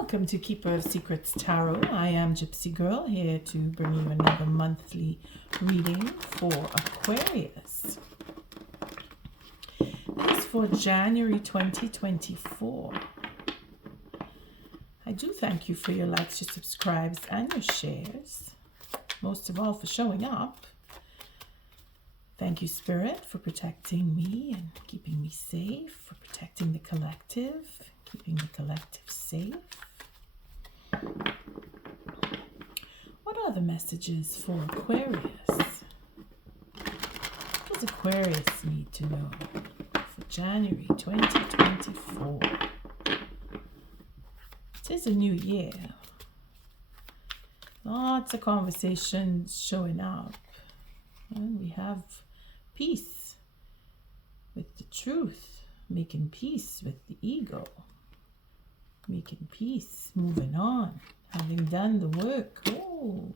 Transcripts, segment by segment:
Welcome to Keeper of Secrets Tarot. I am Gypsy Girl, here to bring you another monthly reading for Aquarius. This is for January 2024. I do thank you for your likes, your subscribes, and your shares. Most of all, for showing up. Thank you, Spirit, for protecting me and keeping me safe, for protecting the collective, keeping the collective safe. What are the messages for Aquarius? What does Aquarius need to know for January 2024? It is a new year. Lots of conversations showing up. And we have peace with the truth, making peace with the ego, making peace, moving on, having done the work. Oh,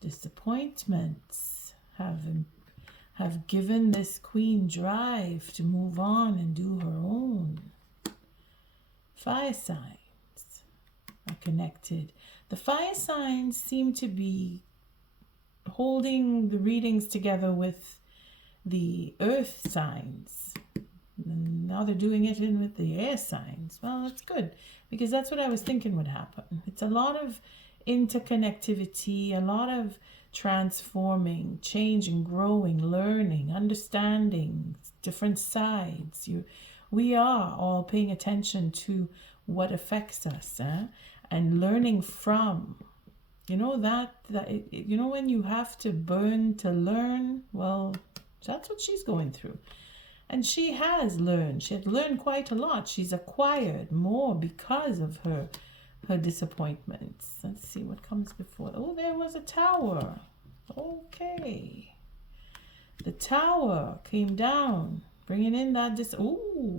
disappointments have given this queen drive to move on and do her own. Fire signs are connected. The fire signs seem to be holding the readings together with the earth signs. And now they're doing it in with the air signs. Well, that's good, because that's what I was thinking would happen. It's a lot of interconnectivity, a lot of transforming, changing, growing, learning, understanding different sides. We are all paying attention to what affects us, and learning from. You know when you have to burn to learn? Well, that's what she's going through. And she has learned. She had learned quite a lot. She's acquired more because of her disappointments. Let's see what comes before. Oh, there was a tower. Okay. The tower came down, bringing in that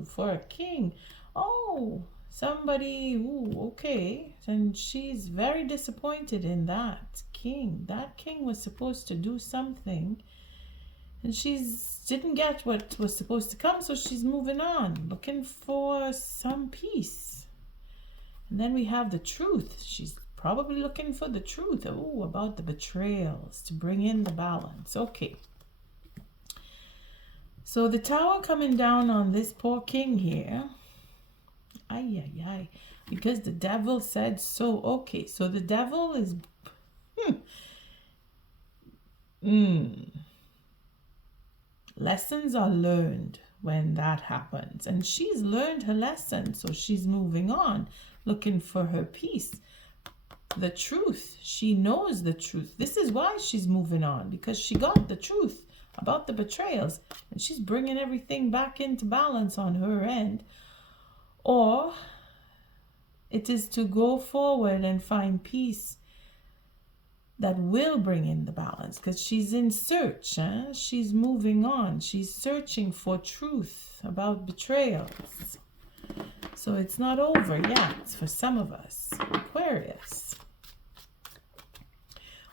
for a king. Oh, somebody, okay. And she's very disappointed in that king. That king was supposed to do something, and didn't get what was supposed to come, so she's moving on, looking for some peace. And then we have the truth. She's probably looking for the truth. Oh, about the betrayals to bring in the balance. Okay. So the tower coming down on this poor king here. Ay. Because the devil said so. Okay, so the devil is... Lessons are learned when that happens. And she's learned her lesson, so she's moving on, looking for her peace. The truth. She knows the truth. This is why she's moving on, because she got the truth about the betrayals. And she's bringing everything back into balance on her end. Or it is to go forward and find peace that will bring in the balance, because she's in search. She's moving on. She's searching for truth about betrayals. So it's not over yet for some of us. Aquarius.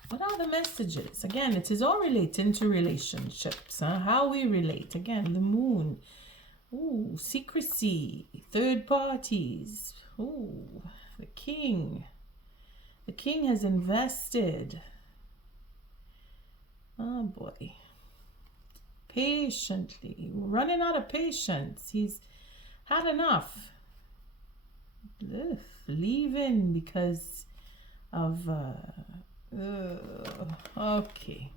What are the messages? Again, it is all relating to relationships. How we relate. Again, the moon. Ooh, secrecy. Third parties. Ooh, the king. The king has invested. Oh boy. Patiently. Running out of patience. He's had enough. Leaving because of okay.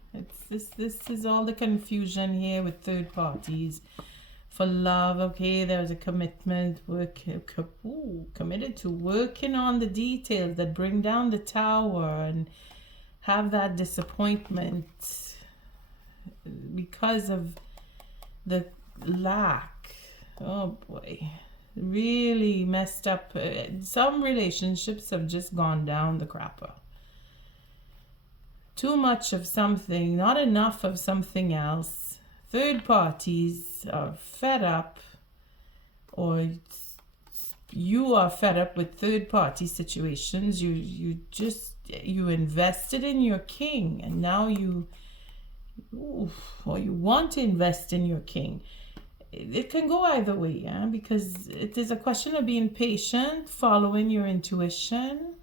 This is all the confusion here with third parties. For love, okay, there's a commitment, committed to working on the details that bring down the tower and have that disappointment because of the lack. Oh boy, really messed up. Some relationships have just gone down the crapper. Too much of something, not enough of something else. Third parties are fed up, or you are fed up with third party situations. You invested in your king, and now you want to invest in your king. it can go either way, yeah, because it is a question of being patient, following your intuition,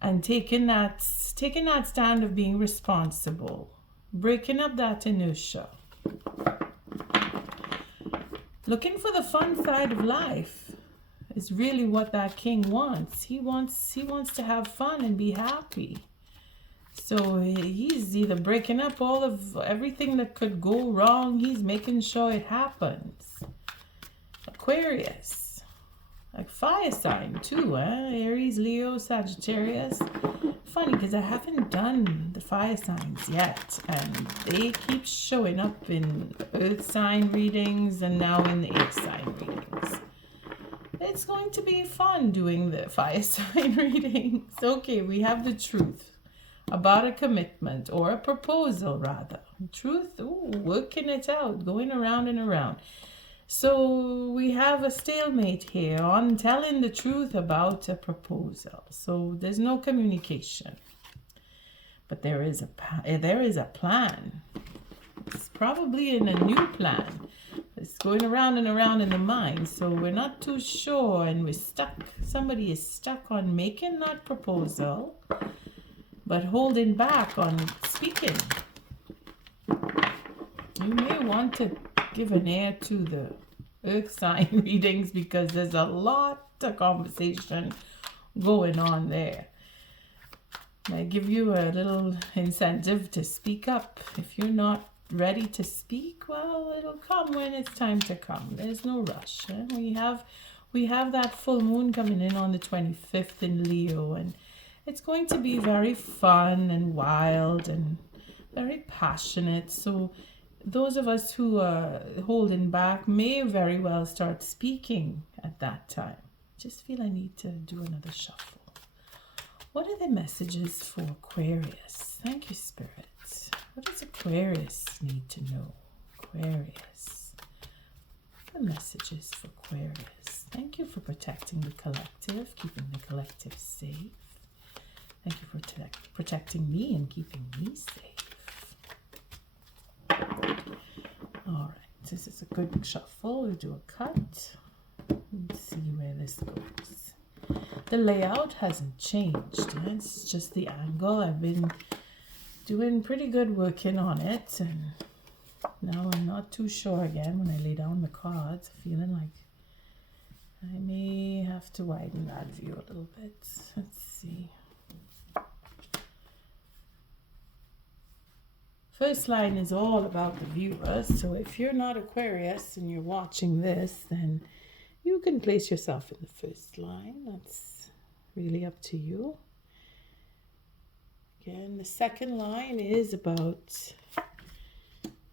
and taking that stand of being responsible, breaking up that inertia, looking for the fun side of life is really what that king wants. He wants to have fun and be happy. So he's either breaking up all of everything that could go wrong, he's making sure it happens. Aquarius, like fire sign too, Aries, Leo, Sagittarius. Funny because I haven't done the fire signs yet, and they keep showing up in earth sign readings and now in the air sign readings. It's going to be fun doing the fire sign readings. Okay, we have the truth about a commitment, or a proposal rather. Truth, working it out, going around and around. So we have a stalemate here on telling the truth about a proposal. So there's no communication. But there is a plan. It's probably in a new plan. It's going around and around in the mind. So we're not too sure, and we're stuck. Somebody is stuck on making that proposal, but holding back on speaking. You may want to give an ear to the earth sign readings, because there's a lot of conversation going on there. I give you a little incentive to speak up. If you're not ready to speak, well, it'll come when it's time to come. There's no rush. We have that full moon coming in on the 25th in Leo, and it's going to be very fun and wild and very passionate. So those of us who are holding back may very well start speaking at that time. Just feel I need to do another shuffle. What are the messages for Aquarius? Thank you, Spirit. What does Aquarius need to know? Aquarius. The messages for Aquarius. Thank you for protecting the collective, keeping the collective safe. Thank you for protecting me and keeping me safe. All right, this is a good shuffle. We'll do a cut. Let's see where this goes. The layout hasn't changed. It's just the angle. I've been doing pretty good working on it, and now I'm not too sure again when I lay down the cards, feeling like I may have to widen that view a little bit. Let's see. First line is all about the viewers, so if you're not Aquarius and you're watching this, then you can place yourself in the first line. That's really up to you. Again, the second line is about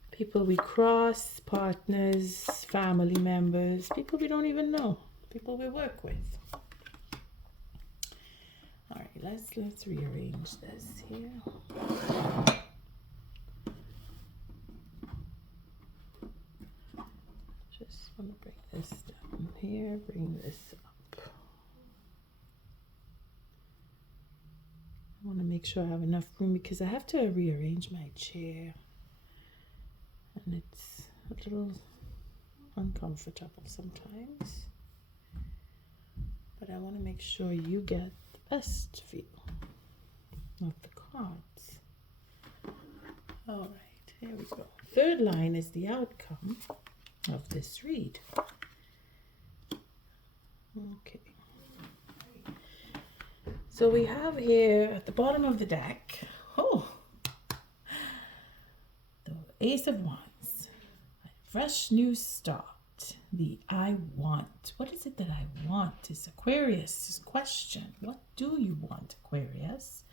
people we cross, partners, family members, people we don't even know, people we work with. All right, let's rearrange this here. Just want to bring this down here, bring this up. I want to make sure I have enough room because I have to rearrange my chair, and it's a little uncomfortable sometimes, but I want to make sure you get the best view of the cards. All right, here we go. Third line is the outcome of this read. Okay. So we have here at the bottom of the deck, the Ace of Wands, a fresh new start, the I want. What is it that I want is Aquarius' question. What do you want, Aquarius?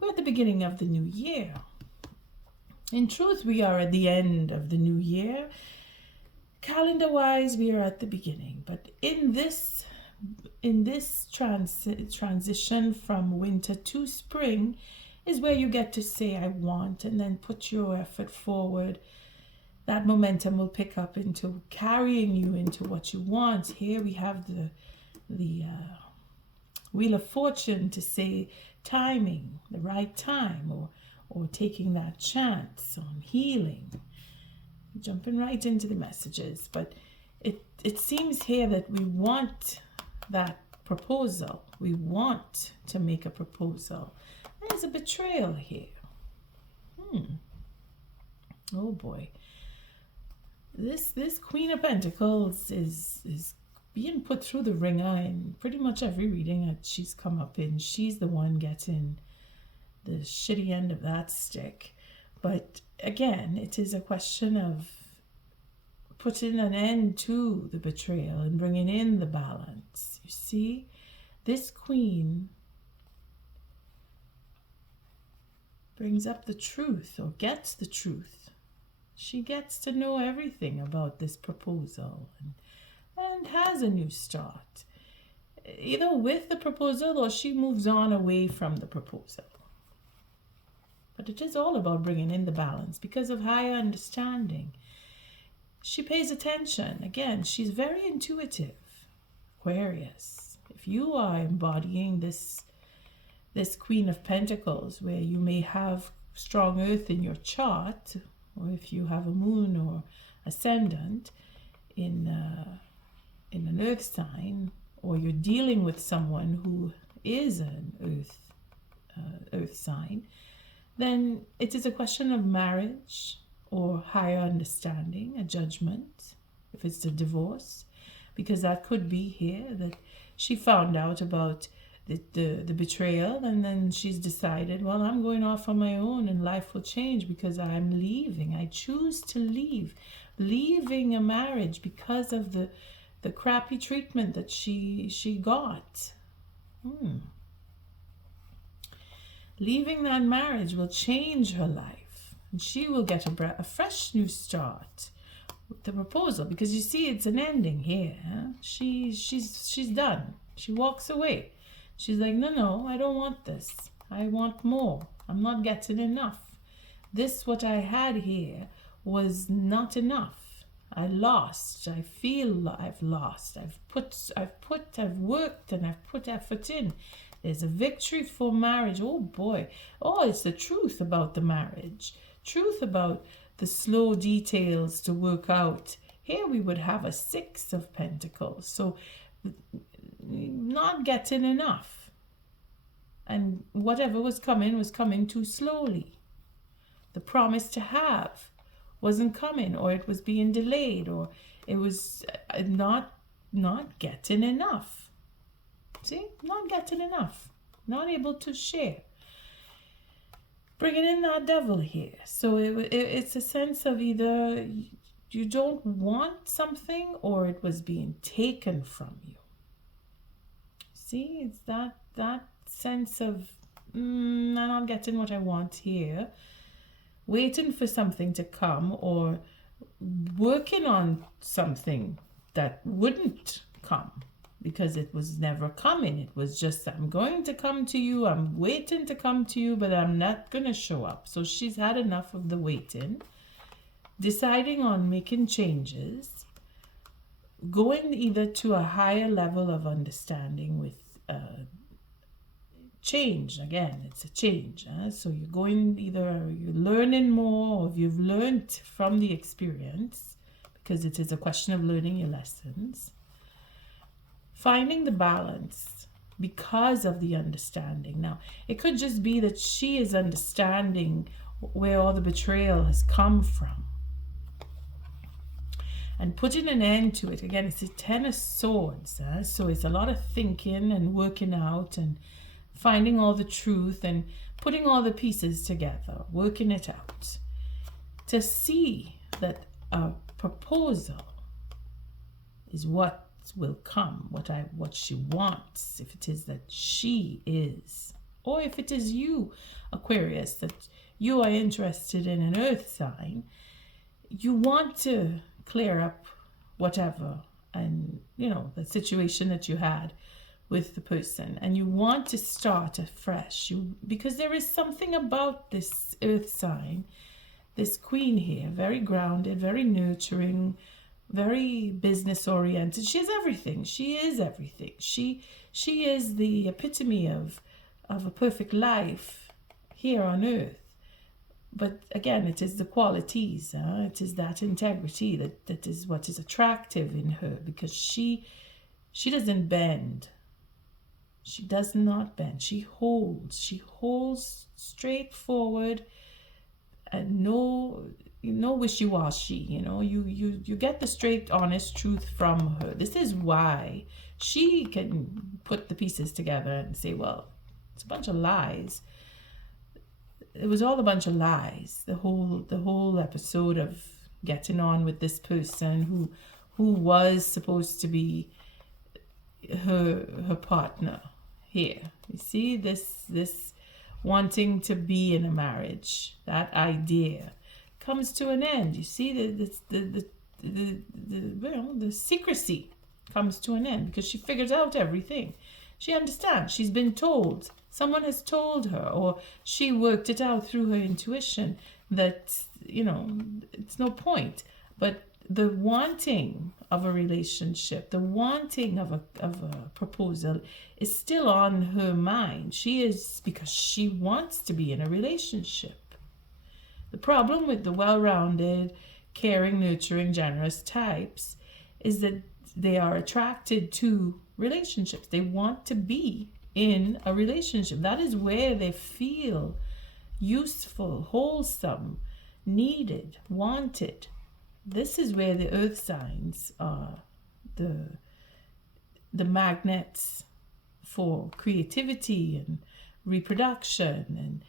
We're at the beginning of the new year. In truth, we are at the end of the new year. Calendar-wise, we are at the beginning, but in this transition from winter to spring is where you get to say I want, and then put your effort forward. That momentum will pick up into carrying you into what you want. Here we have the Wheel of Fortune to say timing, the right time, or taking that chance on healing. jumping right into the messages, but it seems here that we want that proposal. We want to make a proposal. There's a betrayal here. Oh boy. This Queen of Pentacles is being put through the ringer in pretty much every reading that she's come up in. She's the one getting the shitty end of that stick. But again, it is a question of putting an end to the betrayal and bringing in the balance. You see, this Queen brings up the truth, or gets the truth. She gets to know everything about this proposal and has a new start, either with the proposal or she moves on away from the proposal. But it is all about bringing in the balance because of higher understanding. She pays attention. Again, she's very intuitive. Aquarius, if you are embodying this Queen of Pentacles, where you may have strong earth in your chart, or if you have a moon or ascendant in an earth sign, or you're dealing with someone who is an earth sign, then it is a question of marriage or higher understanding, a judgment, if it's a divorce, because that could be here that she found out about the betrayal, and then she's decided, well, I'm going off on my own and life will change because I'm leaving. I choose to leave. Leaving a marriage because of the crappy treatment that she got. Leaving that marriage will change her life, and she will get a fresh new start with the proposal, because you see it's an ending here. She's done. She walks away. She's like, no, I don't want this. I want more. I'm not getting enough. This, what I had here, was not enough. I lost. I feel I've lost. I've worked and I've put effort in. There's a victory for marriage. Oh boy. Oh, it's the truth about the marriage. Truth about the slow details to work out. Here we would have a 6 of Pentacles. So not getting enough. And whatever was coming too slowly. The promise to have wasn't coming, or it was being delayed, or it was not getting enough. See, not getting enough, not able to share. Bringing in that devil here. So it's a sense of either you don't want something or it was being taken from you. See, it's that sense of I'm not getting what I want here. Waiting for something to come, or working on something that wouldn't come because it was never coming. It was just, I'm going to come to you, I'm waiting to come to you, but I'm not going to show up. So she's had enough of the waiting, deciding on making changes, going either to a higher level of understanding with change. Again, it's a change. So you're going, either you're learning more, or you've learned from the experience, because it is a question of learning your lessons. Finding the balance because of the understanding. Now, it could just be that she is understanding where all the betrayal has come from and putting an end to it. Again, it's a 10 of Swords. So it's a lot of thinking and working out and finding all the truth and putting all the pieces together, working it out to see that a proposal is what will come, what she wants, if it is that she is, or if it is you, Aquarius, that you are interested in an earth sign. You want to clear up whatever, and the situation that you had with the person, and you want to start afresh, because there is something about this earth sign, this queen here, very grounded, very nurturing, very business oriented. She is everything. She is everything. She is the epitome of a perfect life here on earth. but again, it is the qualities. It is that integrity that is what is attractive in her, because she doesn't bend. She does not bend. She holds. She holds straightforward, and no wishy-washy. You get the straight, honest truth from her. This is why she can put the pieces together and say, well, it's a bunch of lies. It was all a bunch of lies. The whole episode of getting on with this person who was supposed to be her partner here. You see, this wanting to be in a marriage, that idea comes to an end. You see, the secrecy comes to an end, because she figures out everything. She understands. She's been told. Someone has told her, or she worked it out through her intuition that, it's no point. But the wanting of a relationship, the wanting of a proposal is still on her mind. Because she wants to be in a relationship. The problem with the well-rounded, caring, nurturing, generous types is that they are attracted to relationships. They want to be in a relationship. That is where they feel useful, wholesome, needed, wanted. This is where the earth signs are the magnets for creativity and reproduction,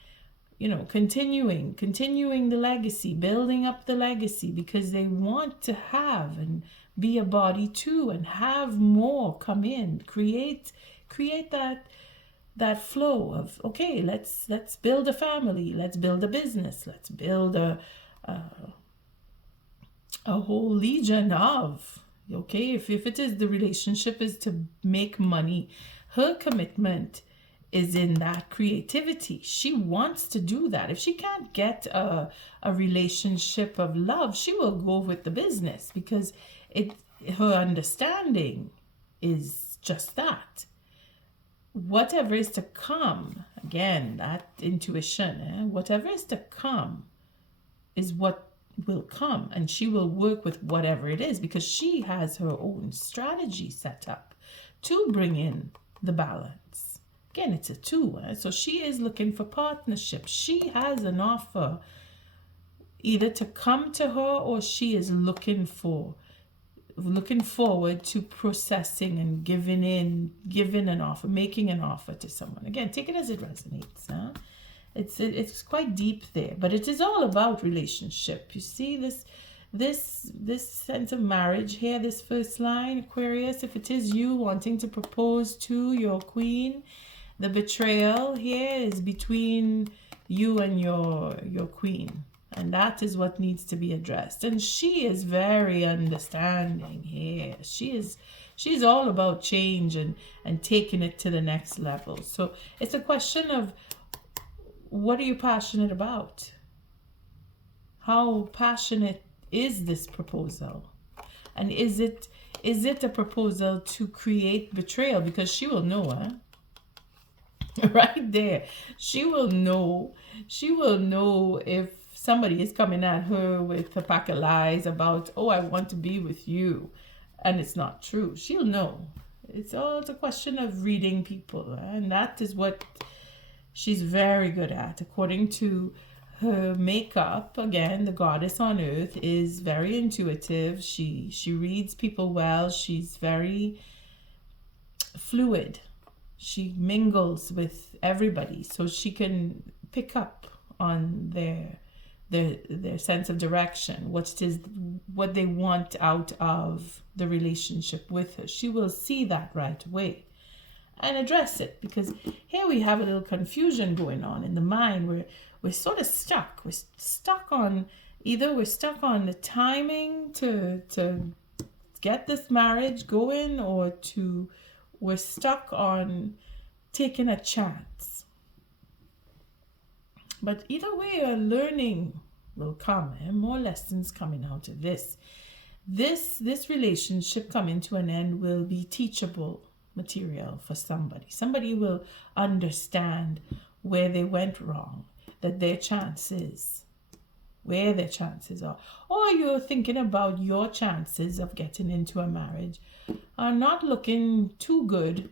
and continuing the legacy, building up the legacy, because they want to have and be a body too, and have more come in, create that flow of, okay, let's build a family, let's build a business, let's build a whole legion of, okay, if it is, the relationship is to make money, her commitment is in that creativity. She wants to do that. If she can't get a relationship of love, she will go with the business, because her understanding is just that. Whatever is to come, again, that intuition, whatever is to come is what will come, and she will work with whatever it is, because she has her own strategy set up to bring in the balance. Again, it's a two, so she is looking for partnership. She has an offer either to come to her, or she is looking forward to processing and giving an offer, making an offer to someone. Again, take it as it resonates. It's quite deep there, but it is all about relationship. You see this sense of marriage here, this first line, Aquarius. If it is you wanting to propose to your queen, the betrayal here is between you and your queen. And that is what needs to be addressed. And she is very understanding here. She's all about change and taking it to the next level. So it's a question of, what are you passionate about? How passionate is this proposal? And is it a proposal to create betrayal? Because she will know, right there. She will know if somebody is coming at her with a pack of lies about, oh, I want to be with you, and it's not true. She'll know. It's a question of reading people, and that is what she's very good at. According to her makeup, again, the goddess on earth is very intuitive. She reads people well. She's very fluid. She mingles with everybody, so she can pick up on their sense of direction, what they want out of the relationship with her. She will see that right away and address it, because here we have a little confusion going on in the mind where we're sort of stuck. We're stuck on the timing to get this marriage going, or we're stuck on taking a chance. But either way, a learning will come, and more lessons coming out of this. This relationship coming to an end will be teachable material for somebody. Somebody will understand where they went wrong, that their chance is where their chances are, or you're thinking about your chances of getting into a marriage are not looking too good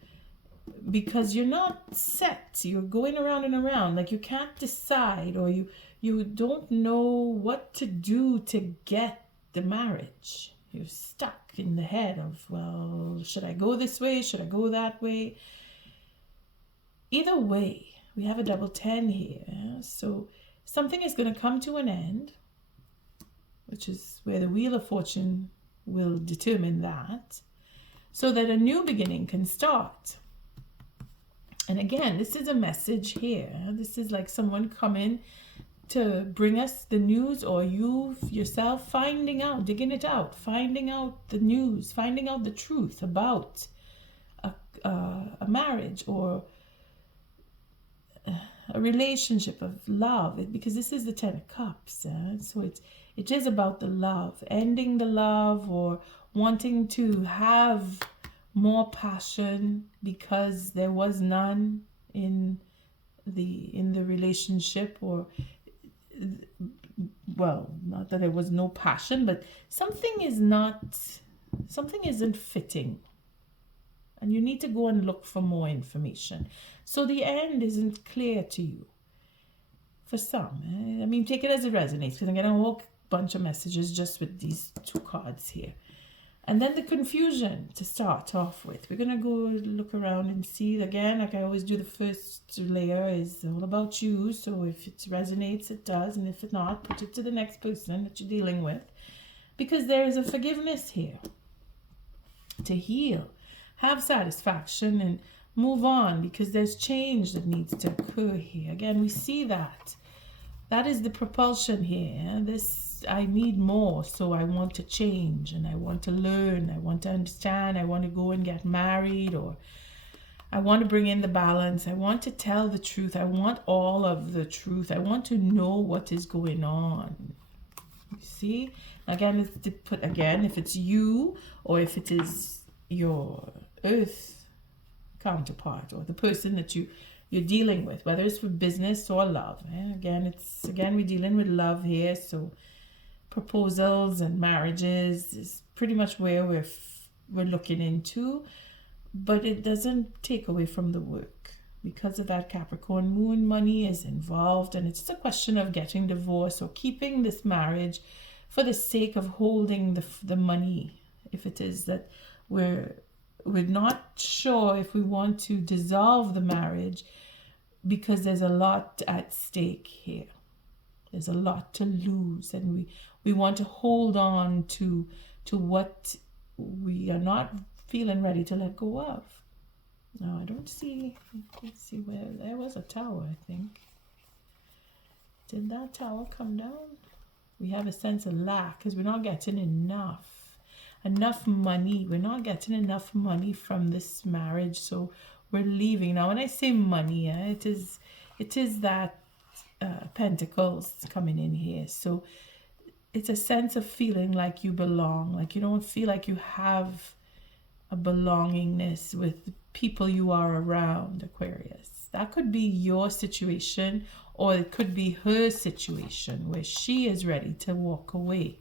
because you're not set. You're going around and around, like you can't decide, or you don't know what to do to get the marriage. You're stuck in the head of, well, should I go this way? Should I go that way? Either way, we have a double 10 here. So something is going to come to an end, which is where the Wheel of Fortune will determine that, so that a new beginning can start. And again, this is a message here. This is like someone coming to bring us the news, or you yourself finding out, digging it out, finding out the news, finding out the truth about a marriage or a relationship of love, because this is the 10 of Cups. So it is about the love, ending the love, or wanting to have more passion because there was none in the relationship, or, well, not that there was no passion, but something isn't fitting, and you need to go and look for more information. So the end isn't clear to you for some. I mean, take it as it resonates, because I'm getting a whole bunch of messages just with these two cards here. And then the confusion to start off with. We're going to go look around and see. Again, like I always do, the first layer is all about you. So if it resonates, it does. And if it not, put it to the next person that you're dealing with. Because there is a forgiveness here to heal, have satisfaction, and move on, because there's change that needs to occur here. Again, we see that. That is the propulsion here. I need more, so I want to change, and I want to learn, I want to understand, I want to go and get married, or I want to bring in the balance, I want to tell the truth, I want all of the truth, I want to know what is going on. You see? Again, it's to put, again, if it's you, or if it is your earth counterpart, or the person that you're dealing with, whether it's for business or love. Again, we're dealing with love here, so proposals and marriages is pretty much where we're looking into, but it doesn't take away from the work. Because of that Capricorn moon, money is involved, and it's just a question of getting divorced or keeping this marriage for the sake of holding the money. If it is that we're not sure if we want to dissolve the marriage, because there's a lot at stake here. There's a lot to lose, and we want to hold on to what we are not feeling ready to let go of. No, I don't see. Let's see where there was a tower, I think. Did that tower come down? We have a sense of lack because we're not getting enough money. We're not getting enough money from this marriage, so we're leaving. Now, when I say money, it is that Pentacles coming in here. So it's a sense of feeling like you belong, like you don't feel like you have a belongingness with the people you are around, Aquarius. That could be your situation, or it could be her situation where she is ready to walk away.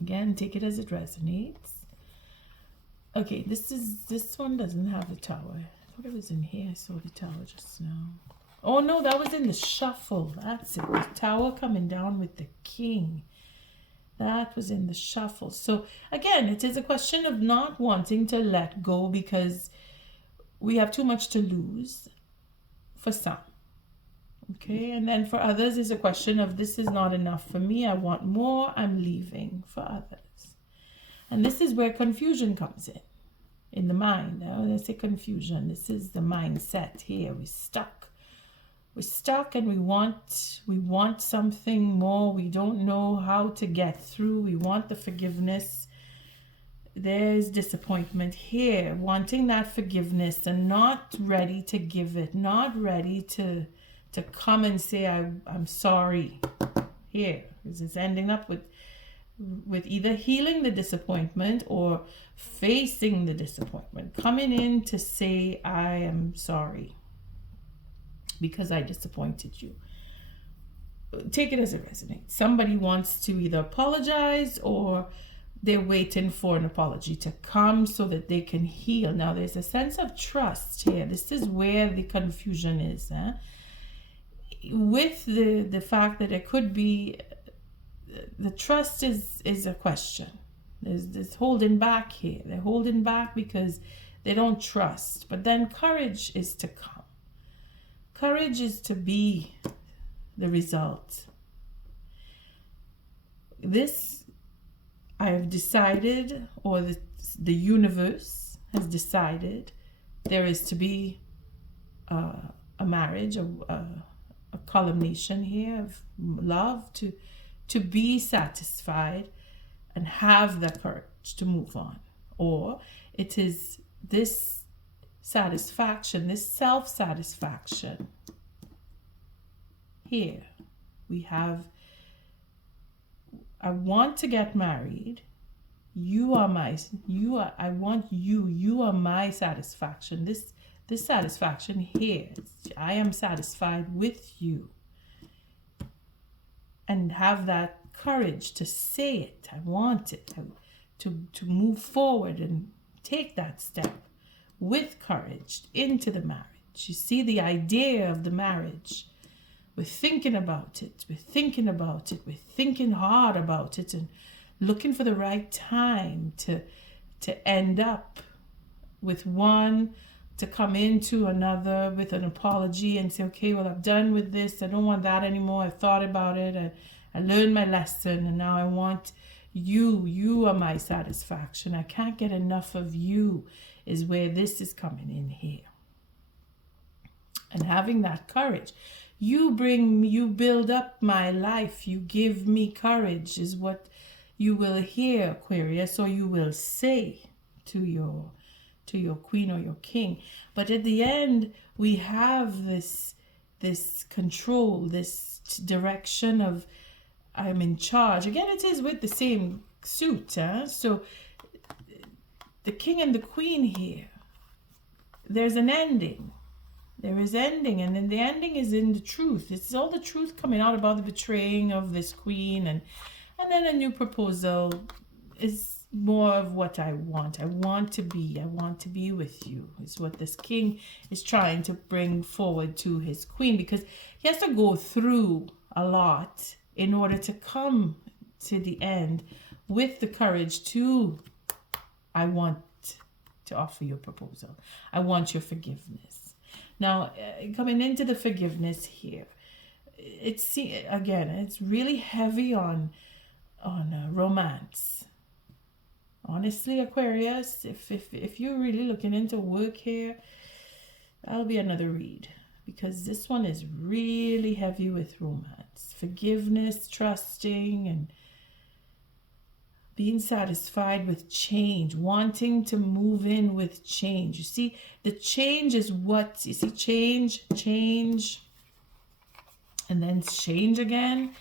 Again, take it as it resonates. Okay, this one doesn't have the tower. I thought it was in here. I saw the tower just now. Oh no, that was in the shuffle. That's it. The tower coming down with the king. That was in the shuffle. So again, it is a question of not wanting to let go because we have too much to lose for some. Okay, and then for others, it's a question of this is not enough for me. I want more. I'm leaving for others. And this is where confusion comes in the mind. When I say confusion, this is the mindset here. We're stuck and we want something more. We don't know how to get through. We want the forgiveness. There's disappointment here, wanting that forgiveness and not ready to give it, not ready to come and say I'm sorry here. Because it's ending up with either healing the disappointment or facing the disappointment, coming in to say I am sorry because I disappointed you. take it as it resonates. Somebody wants to either apologize or they're waiting for an apology to come so that they can heal. Now, there's a sense of trust here. This is where the confusion is. With the fact that it could be, the trust is a question. There's this holding back here. They're holding back because they don't trust. But then courage is to come. Courage is to be the result. This, I have decided, or the universe has decided, there is to be a marriage, a culmination here of love, to be satisfied and have the courage to move on. Or it is this satisfaction, this self-satisfaction. Here we have, I want to get married. You are my satisfaction. This satisfaction here, I am satisfied with you. And have that courage to say it. I want it. To move forward and take that step with courage into the marriage. You see the idea of the marriage. We're thinking about it. We're thinking about it. We're thinking hard about it and looking for the right time to end up with one, to come into another with an apology and say, okay, well, I'm done with this. I don't want that anymore. I've thought about it. I learned my lesson and now I want you. You are my satisfaction. I can't get enough of you is where this is coming in here. And having that courage. You build up my life. You give me courage is what you will hear, Aquarius, or you will say to your queen or your king. But at the end, we have this control, this direction of I'm in charge. Again, it is with the same suit. So the king and the queen here, there's an ending. There is ending, and then the ending is in the truth. It's all the truth coming out about the betraying of this queen, and then a new proposal is more of what I want. I want to be with you, is what this king is trying to bring forward to his queen, because he has to go through a lot in order to come to the end with the courage to, I want to offer you a proposal. I want your forgiveness. Now, coming into the forgiveness here, it's really heavy on romance. Honestly, Aquarius, if you're really looking into work here, that'll be another read, because this one is really heavy with romance, forgiveness, trusting, and being satisfied with change, wanting to move in with change. You see, the change is what, you see, change, and then change again.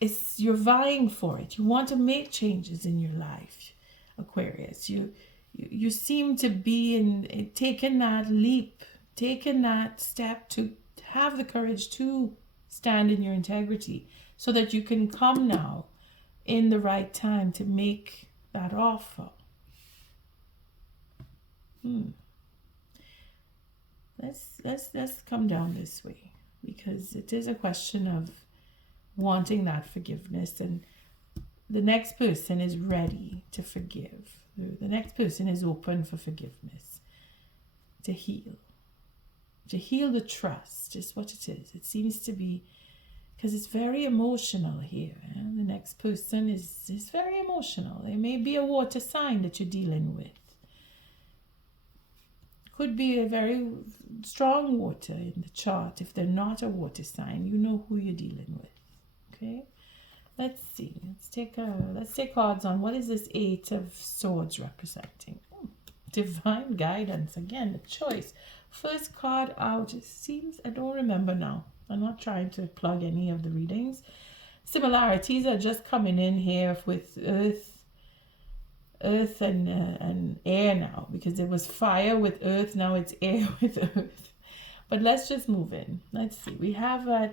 It's, you're vying for it. You want to make changes in your life, Aquarius. You seem to be in taking that leap, taking that step to have the courage to stand in your integrity so that you can come now in the right time to make that offer. Let's come down this way, because it is a question of wanting that forgiveness, and the next person is ready to forgive. The next person is open for forgiveness, to heal the trust is what it is. It seems to be, because it's very emotional here. The next person is very emotional. There may be a water sign that you're dealing with. Could be a very strong water in the chart. If they're not a water sign, you know who you're dealing with. Okay, let's see. Let's take cards on what is this Eight of Swords representing. Divine guidance. Again, the choice. First card out. It seems, I don't remember now. I'm not trying to plug any of the readings. Similarities are just coming in here with earth and air now, because it was fire with earth, now it's air with earth. But let's just move in. Let's see. We have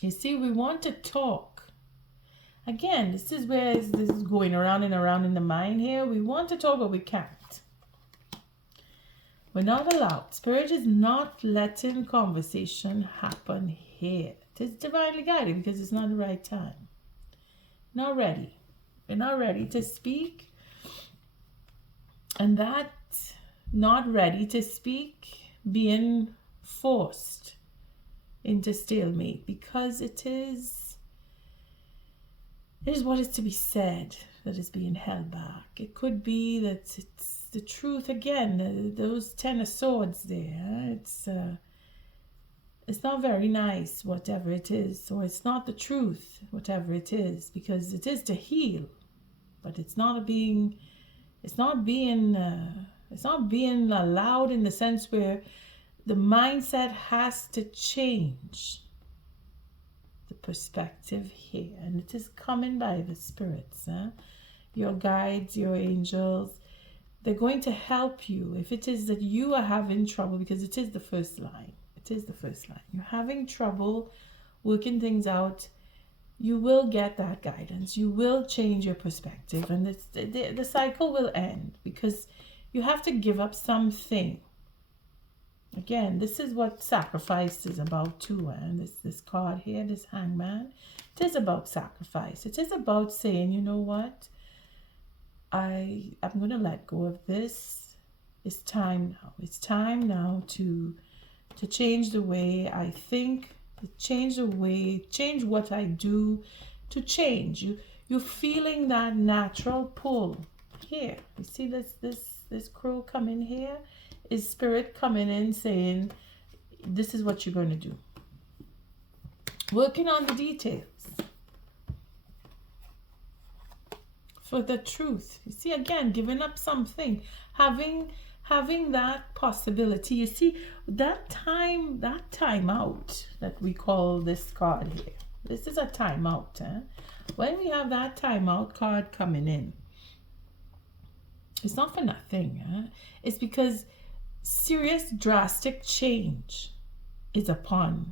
You see, we want to talk. Again, this is where this is going around and around in the mind here. We want to talk, but we can't. We're not allowed. Spirit is not letting conversation happen here. It is divinely guided because it's not the right time. Not ready. We're not ready to speak. And that not ready to speak being forced into stalemate because it is what is to be said that is being held back. It could be that it's the truth again, those 10 of swords there. It's not very nice, whatever it is, or it's not the truth, whatever it is, because it is to heal, but it's not being allowed in the sense where the mindset has to change. The perspective here, and it is coming by the spirits, your guides, your angels. They're going to help you if it is that you are having trouble, because it is the first line. It is the first line. You're having trouble working things out. You will get that guidance. You will change your perspective, and the cycle will end because you have to give up something. Again, this is what sacrifice is about too, and this card here, this hangman, it is about sacrifice. It is about saying, you know what, I'm going to let go of this. It's time now. It's time now to change the way I think, to change the way, change what I do, to change. You're feeling that natural pull here. You see this crow coming here? Is spirit coming in saying, this is what you're going to do. Working on the details. For the truth. You see, again, giving up something. Having that possibility. You see, that time out that we call this card here. This is a time out. When we have that time out card coming in, it's not for nothing. It's because serious drastic change is upon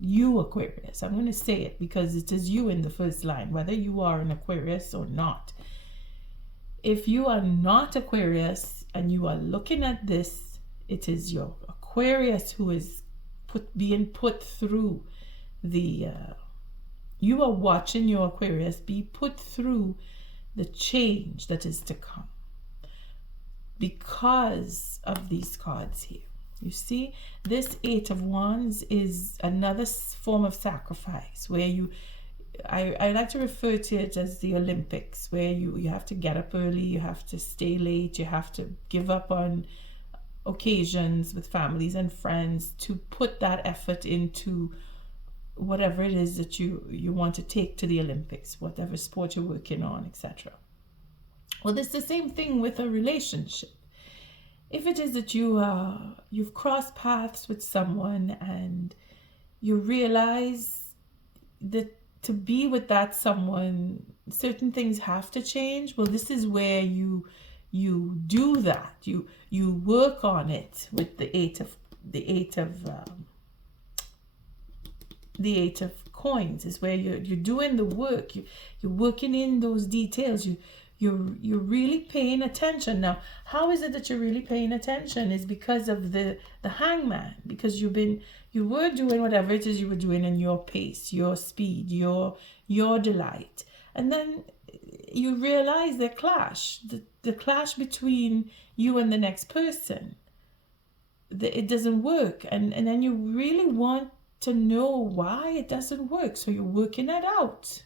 you, Aquarius. I'm going to say it because it is you in the first line, whether you are an Aquarius or not. If you are not Aquarius and you are looking at this, it is your Aquarius who is being put through the you are watching your Aquarius be put through the change that is to come because of these cards here. You see, this 8 of Wands is another form of sacrifice where I like to refer to it as the Olympics, where you have to get up early, you have to stay late, you have to give up on occasions with families and friends to put that effort into whatever it is that you want to take to the Olympics, whatever sport you're working on, etc. Well, it's the same thing with a relationship. If it is that you've crossed paths with someone and you realize that to be with that someone, certain things have to change. Well, this is where you do that. You work on it with the eight of coins is where you're doing the work. You're working in those details. You're really paying attention. Now, how is it that you're really paying attention? Is because of the hangman, because you were doing whatever it is you were doing in your pace, your speed, your delight. And then you realize the clash between you and the next person. It doesn't work. And then you really want to know why it doesn't work. So you're working it out.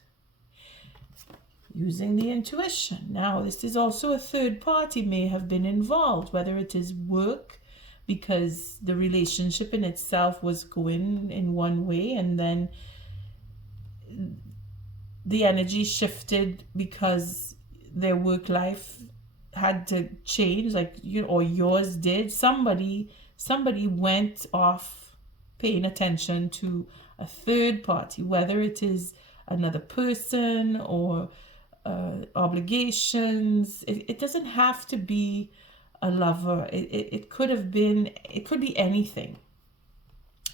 Using the intuition. Now, this is also a third party may have been involved, whether it is work, because the relationship in itself was going in one way, and then the energy shifted because their work life had to change, like or yours did. Somebody went off paying attention to a third party, whether it is another person or obligations. It doesn't have to be a lover. It could be anything.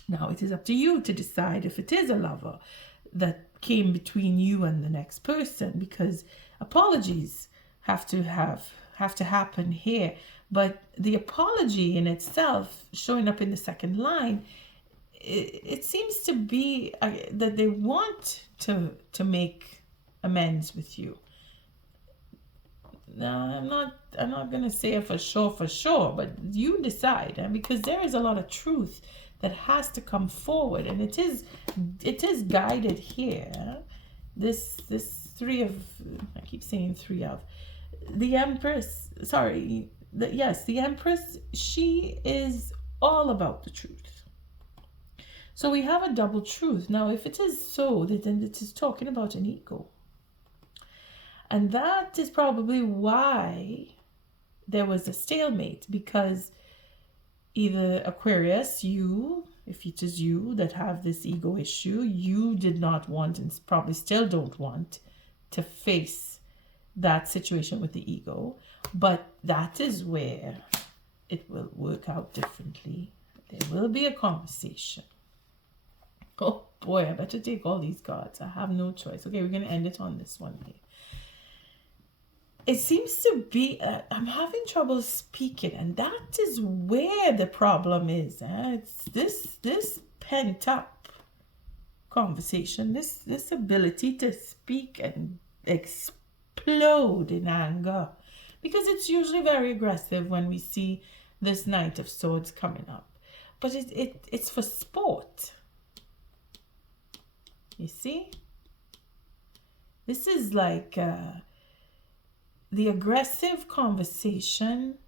Now it is up to you to decide if it is a lover that came between you and the next person, because apologies have to happen here. But the apology in itself, showing up in the second line, it seems to be that they want to make amends with you. Now, I'm not gonna say it for sure, but you decide, because there is a lot of truth that has to come forward, and it is guided here. This three of, I keep saying three of, the Empress. Sorry, the Empress. She is all about the truth. So we have a double truth. Now, if it is so, then it is talking about an ego. And that is probably why there was a stalemate, because either Aquarius, you, if it is you that have this ego issue, you did not want and probably still don't want to face that situation with the ego. But that is where it will work out differently. There will be a conversation. Oh boy, I better take all these cards. I have no choice. Okay, we're going to end it on this one here. It seems to be, I'm having trouble speaking, and that is where the problem is. It's this pent up conversation, this ability to speak and explode in anger, because it's usually very aggressive when we see this Knight of Swords coming up. But it's for sport. You see? This is like... the aggressive conversation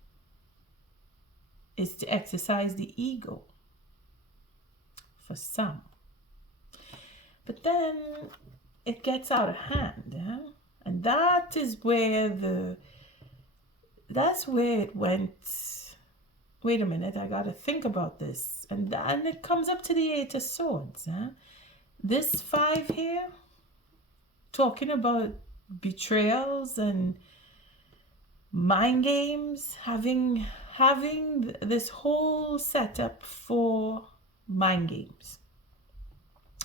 is to exercise the ego for some. But then it gets out of hand. And that is where that's where it went. Wait a minute, I got to think about this. And it comes up to the Eight of Swords. This 5 here, talking about betrayals and mind games, having this whole setup for mind games,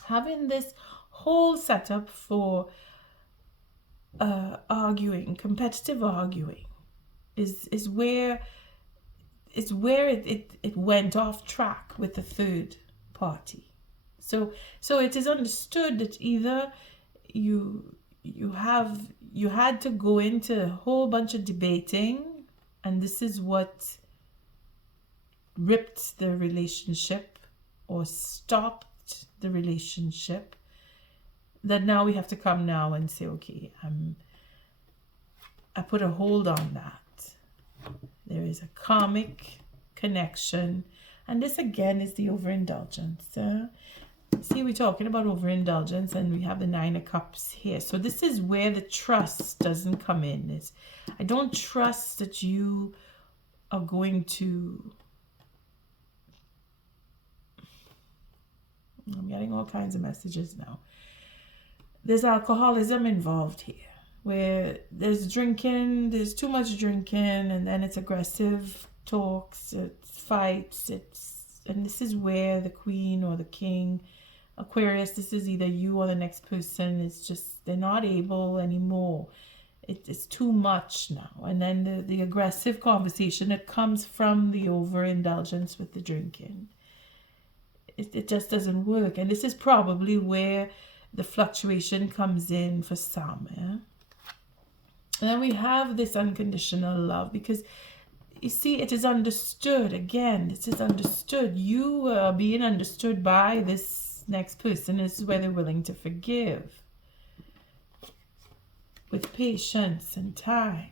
having this whole setup for arguing, competitive arguing, is where it went off track with the third party. So it is understood that either you had to go into a whole bunch of debating, and this is what ripped the relationship or stopped the relationship, that now we have to come now and say, okay, I put a hold on that. There is a karmic connection, and this again is the overindulgence. See, we're talking about overindulgence, and we have the 9 of Cups here. So this is where the trust doesn't come in. I don't trust that you are going to... I'm getting all kinds of messages now. There's alcoholism involved here, where there's drinking, there's too much drinking, and then it's aggressive talks, it's fights, and this is where the Queen or the King, Aquarius, this is either you or the next person. It's just, they're not able anymore. It's too much now. And then the aggressive conversation that comes from the overindulgence with the drinking. It just doesn't work. And this is probably where the fluctuation comes in for some. And then we have this unconditional love, because you see, it is understood. Again, this is understood. You are being understood by this next person. This is where they're willing to forgive with patience and time.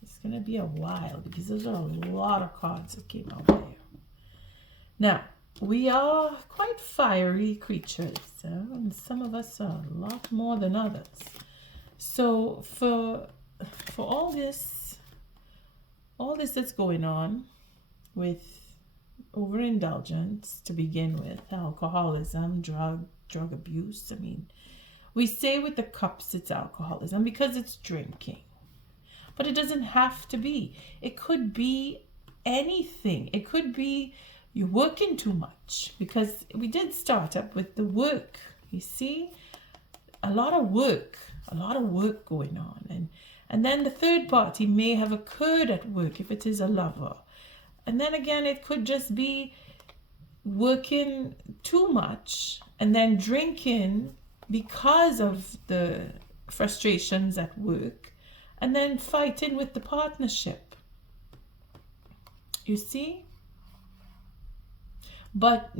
It's going to be a while, because there's a lot of cards that came out there. Now, we are quite fiery creatures, and some of us are a lot more than others. So for all this that's going on with overindulgence to begin with, alcoholism, drug abuse. I mean, we say with the cups it's alcoholism because it's drinking, but it doesn't have to be. It could be anything. It could be you're working too much, because we did start up with the work. You see, a lot of work going on, and then the third party may have occurred at work if it is a lover, and then again it could just be working too much and then drinking because of the frustrations at work, and then fighting with the partnership. You see? But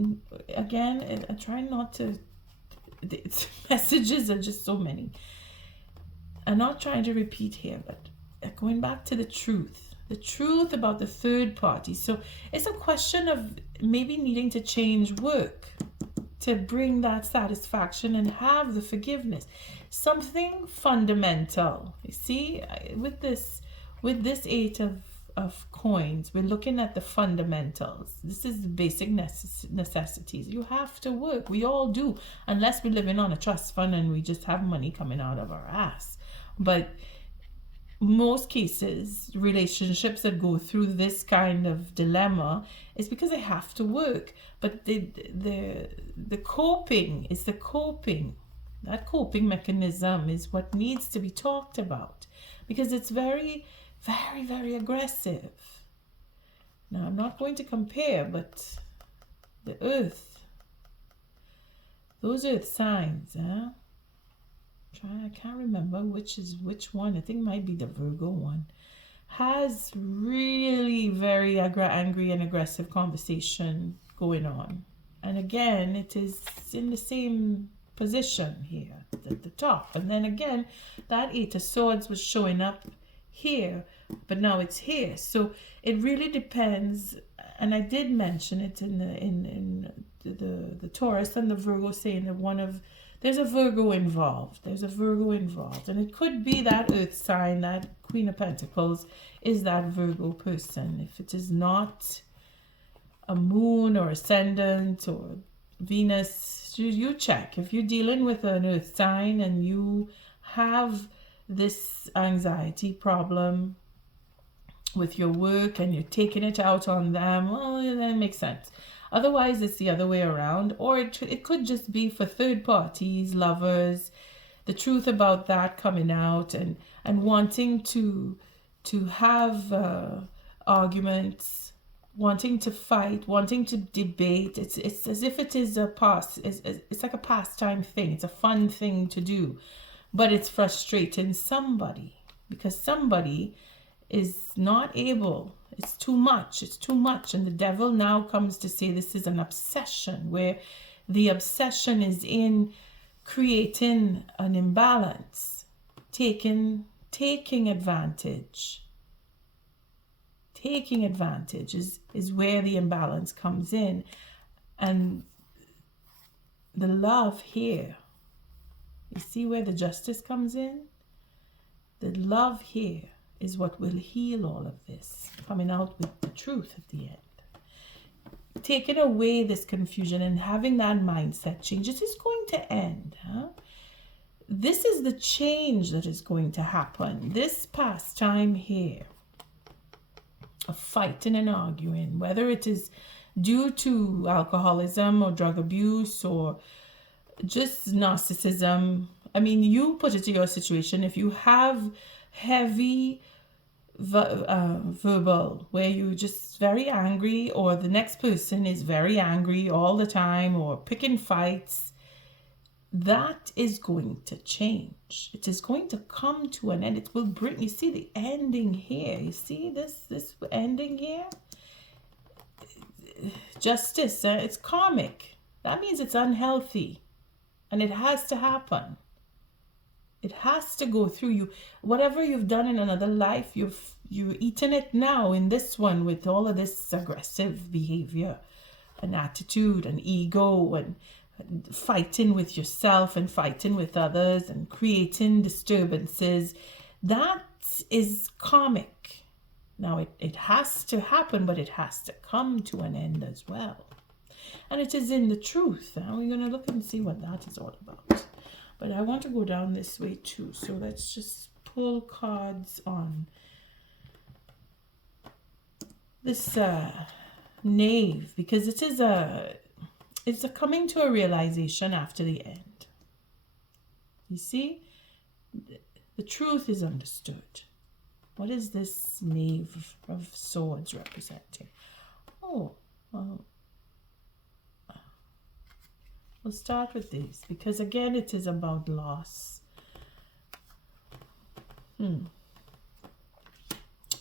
again, I try not to, the messages are just so many. I'm not trying to repeat here, but going back to the truth about the third party. So it's a question of maybe needing to change work to bring that satisfaction and have the forgiveness. Something fundamental. You see, with this Eight of Coins, we're looking at the fundamentals. This is the basic necessities. You have to work. We all do, unless we're living on a trust fund and we just have money coming out of our ass. But most cases, relationships that go through this kind of dilemma is because they have to work. But the coping is the coping. That coping mechanism is what needs to be talked about, because it's very, very, very aggressive. Now, I'm not going to compare, but the earth, those earth signs, I can't remember which is which one. I think it might be the Virgo one. Has really very angry and aggressive conversation going on. And again, it is in the same position here at the top. And then again, that Eight of Swords was showing up here, but now it's here. So it really depends. And I did mention it in the Taurus and the Virgo, saying that there's a Virgo involved. And it could be that earth sign, that Queen of Pentacles, is that Virgo person. If it is not a moon or ascendant or Venus, you check. If you're dealing with an earth sign and you have this anxiety problem with your work and you're taking it out on them, well, then it makes sense. Otherwise, it's the other way around. Or it could just be for third parties, lovers, the truth about that coming out, and wanting to have arguments, wanting to fight, wanting to debate. It's as if it is it's like a pastime thing. It's a fun thing to do. But it's frustrating somebody, because somebody is not able. It's too much. And the devil now comes to say this is an obsession, where the obsession is in creating an imbalance, taking advantage. Taking advantage is where the imbalance comes in. And the love here, you see where the justice comes in? The love here is what will heal all of this, coming out with the truth at the end. Taking away this confusion and having that mindset change. It is going to end. This is the change that is going to happen. This pastime here of fighting and arguing, whether it is due to alcoholism or drug abuse or just narcissism. I mean, you put it to your situation. If you have heavy verbal, where you're just very angry, or the next person is very angry all the time, or picking fights, that is going to change. It is going to come to an end. It will bring, you see the ending here. You see this ending here? Justice, it's karmic. That means it's unhealthy. And it has to happen. It has to go through you. Whatever you've done in another life, you're eating it now in this one, with all of this aggressive behavior and attitude and ego and fighting with yourself and fighting with others and creating disturbances. That is karmic. Now it has to happen, but it has to come to an end as well. And it is in the truth. We're going to look and see what that is all about. But I want to go down this way too. So let's just pull cards on this Knave, because it's a coming to a realization after the end. You see, the truth is understood. What is this Knave of Swords representing? Oh, well, we'll start with this, because again it is about loss.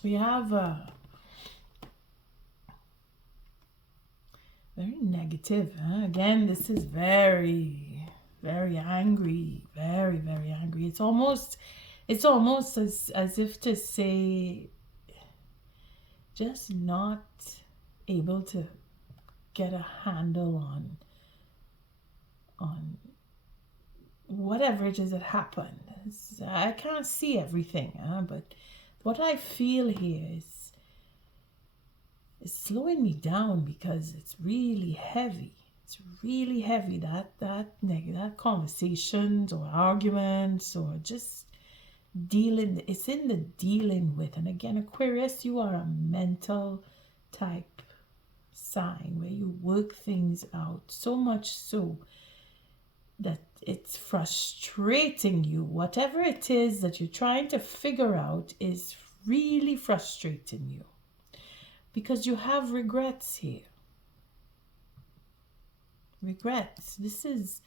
We have very negative. Again, this is very, very angry. Very, very angry. It's almost as if to say, just not able to get a handle on whatever it is that happened. I can't see everything, but what I feel here is slowing me down, because it's really heavy. It's really heavy, that conversations or arguments or just dealing. It's in the dealing with. And again, Aquarius, you are a mental type sign where you work things out, so much so that it's frustrating you. Whatever it is that you're trying to figure out is really frustrating you, because you have regrets here. Regrets. This is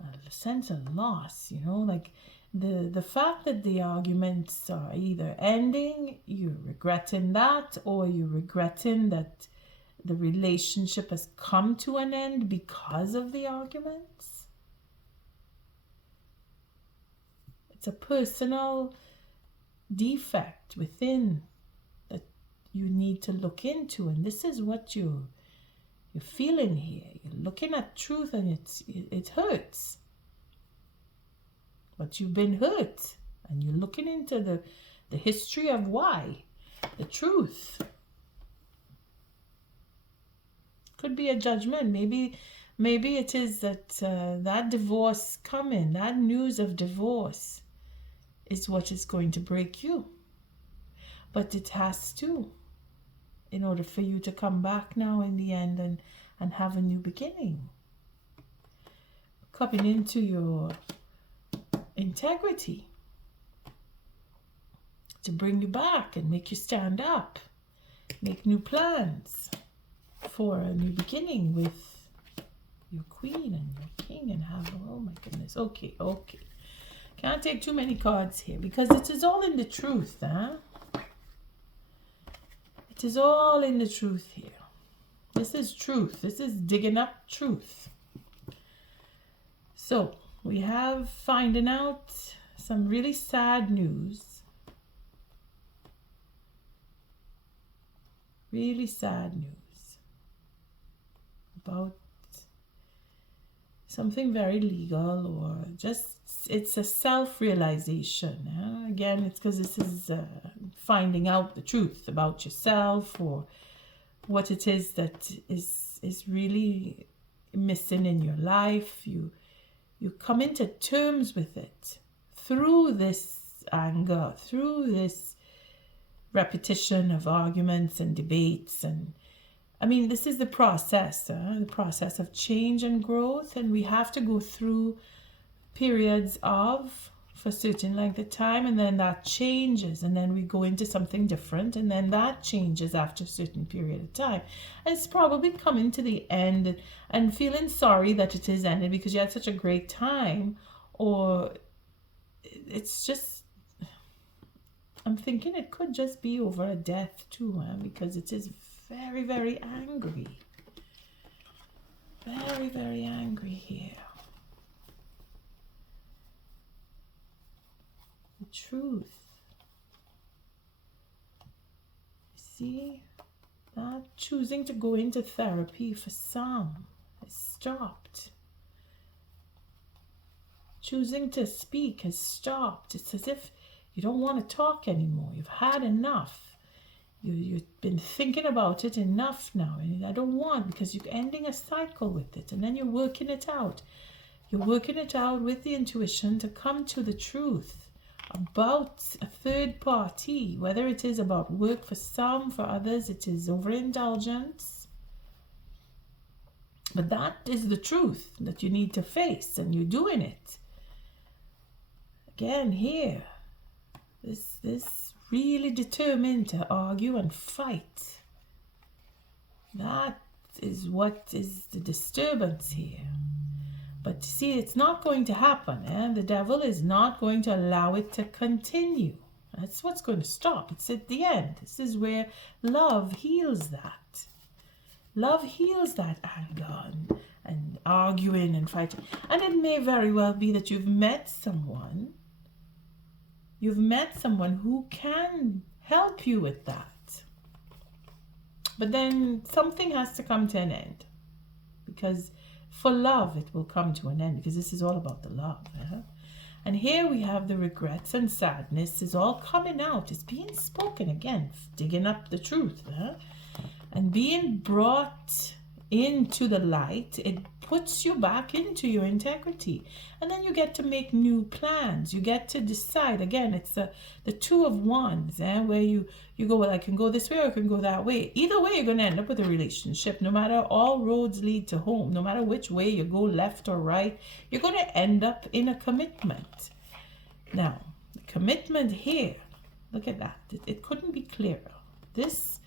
a sense of loss, like the fact that the arguments are either ending, you're regretting that, or you're regretting that the relationship has come to an end because of the arguments. It's a personal defect within that you need to look into, and this is what you're feeling here. You're looking at truth, and it hurts, but you've been hurt, and you're looking into the history of why, the truth. Could be a judgment. Maybe it is that that divorce coming, that news of divorce is what is going to break you. But it has to, in order for you to come back now in the end and have a new beginning. Coming into your integrity to bring you back and make you stand up, make new plans for a new beginning with your queen and your king, and have, oh my goodness, okay. Can't take too many cards here, because it is all in the truth, It is all in the truth here. This is truth. This is digging up truth. So we have finding out some really sad news. Really sad news about something very legal, or just it's a self-realization. Again, it's because this is finding out the truth about yourself, or what it is that is really missing in your life. You come into terms with it through this anger, through this repetition of arguments and debates. And I mean, this is the process of change and growth, and we have to go through periods for certain length of time, and then that changes, and then we go into something different, and then that changes after a certain period of time. And it's probably coming to the end and feeling sorry that it is ended because you had such a great time, or it's just, I'm thinking it could just be over a death too, because it is very, very angry. Very, very angry here. The truth. See, that choosing to go into therapy for some has stopped. Choosing to speak has stopped. It's as if you don't want to talk anymore. You've had enough. You've been thinking about it enough now, and I don't want, because you're ending a cycle with it, and then you're working it out. You're working it out with the intuition to come to the truth about a third party, whether it is about work for some, for others it is overindulgence. But that is the truth that you need to face, and you're doing it. Again, here, this really determined to argue and fight. That is what is the disturbance here. But see, it's not going to happen, and the devil is not going to allow it to continue. That's what's going to stop. It's at the end. This is where love heals that. Love heals that anger and arguing and fighting. And it may very well be that you've met someone who can help you with that. But then something has to come to an end, because for love it will come to an end, because this is all about the love. And here we have the regrets and sadness is all coming out. It's being spoken again, digging up the truth. And being brought into the light, it puts you back into your integrity. And then you get to make new plans. You get to decide. Again, it's the two of wands, where you go, well, I can go this way or I can go that way. Either way, you're going to end up with a relationship. No matter, all roads lead to home. No matter which way you go, left or right, you're going to end up in a commitment. Now, the commitment here, look at that. It couldn't be clearer. This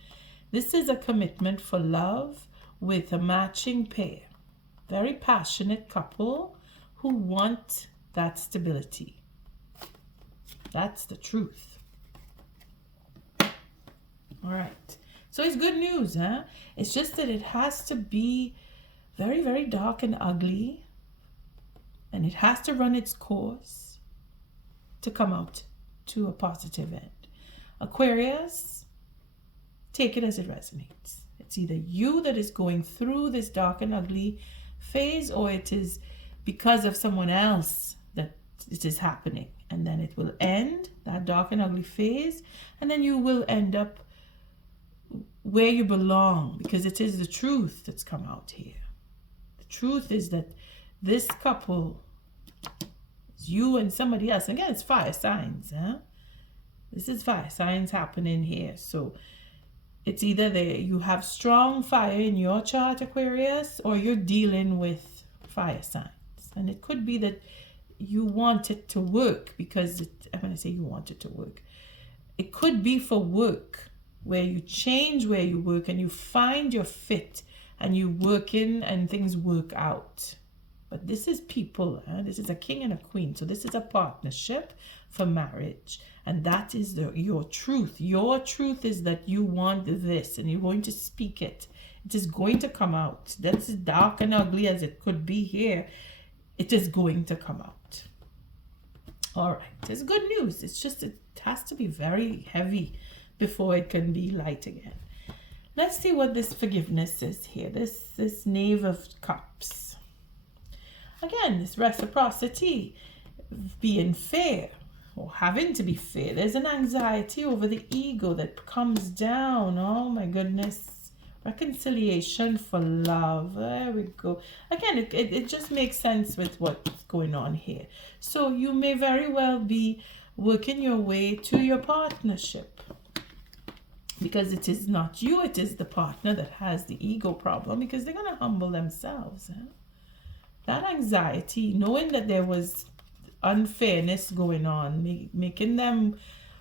is a commitment for love with a matching pair. Very passionate couple who want that stability. That's the truth. All right. So it's good news, It's just that it has to be very, very dark and ugly. And it has to run its course to come out to a positive end. Aquarius, take it as it resonates. It's either you that is going through this dark and ugly phase, or it is because of someone else that it is happening. And then it will end, that dark and ugly phase, and then you will end up where you belong, because it is the truth that's come out here. The truth is that this couple is you and somebody else. Again, it's fire signs. This is fire signs happening here. So it's either you have strong fire in your chart, Aquarius, or you're dealing with fire signs. And it could be that you want it to work, because I'm going to say you want it to work. It could be for work, where you change where you work and you find your fit and you work in and things work out. But this is people. This is a king and a queen. So this is a partnership for marriage. And that is your truth. Your truth is that you want this and you're going to speak it. It is going to come out. That's as dark and ugly as it could be here. It is going to come out. All right. It's good news. It's just it has to be very heavy before it can be light again. Let's see what this forgiveness is here. This Knave of Cups. Again, this reciprocity, being fair or having to be fair. There's an anxiety over the ego that comes down. Oh my goodness. Reconciliation for love. There we go. Again, it just makes sense with what's going on here. So you may very well be working your way to your partnership, because it is not you, it is the partner that has the ego problem, because they're going to humble themselves. That anxiety, knowing that there was unfairness going on, making them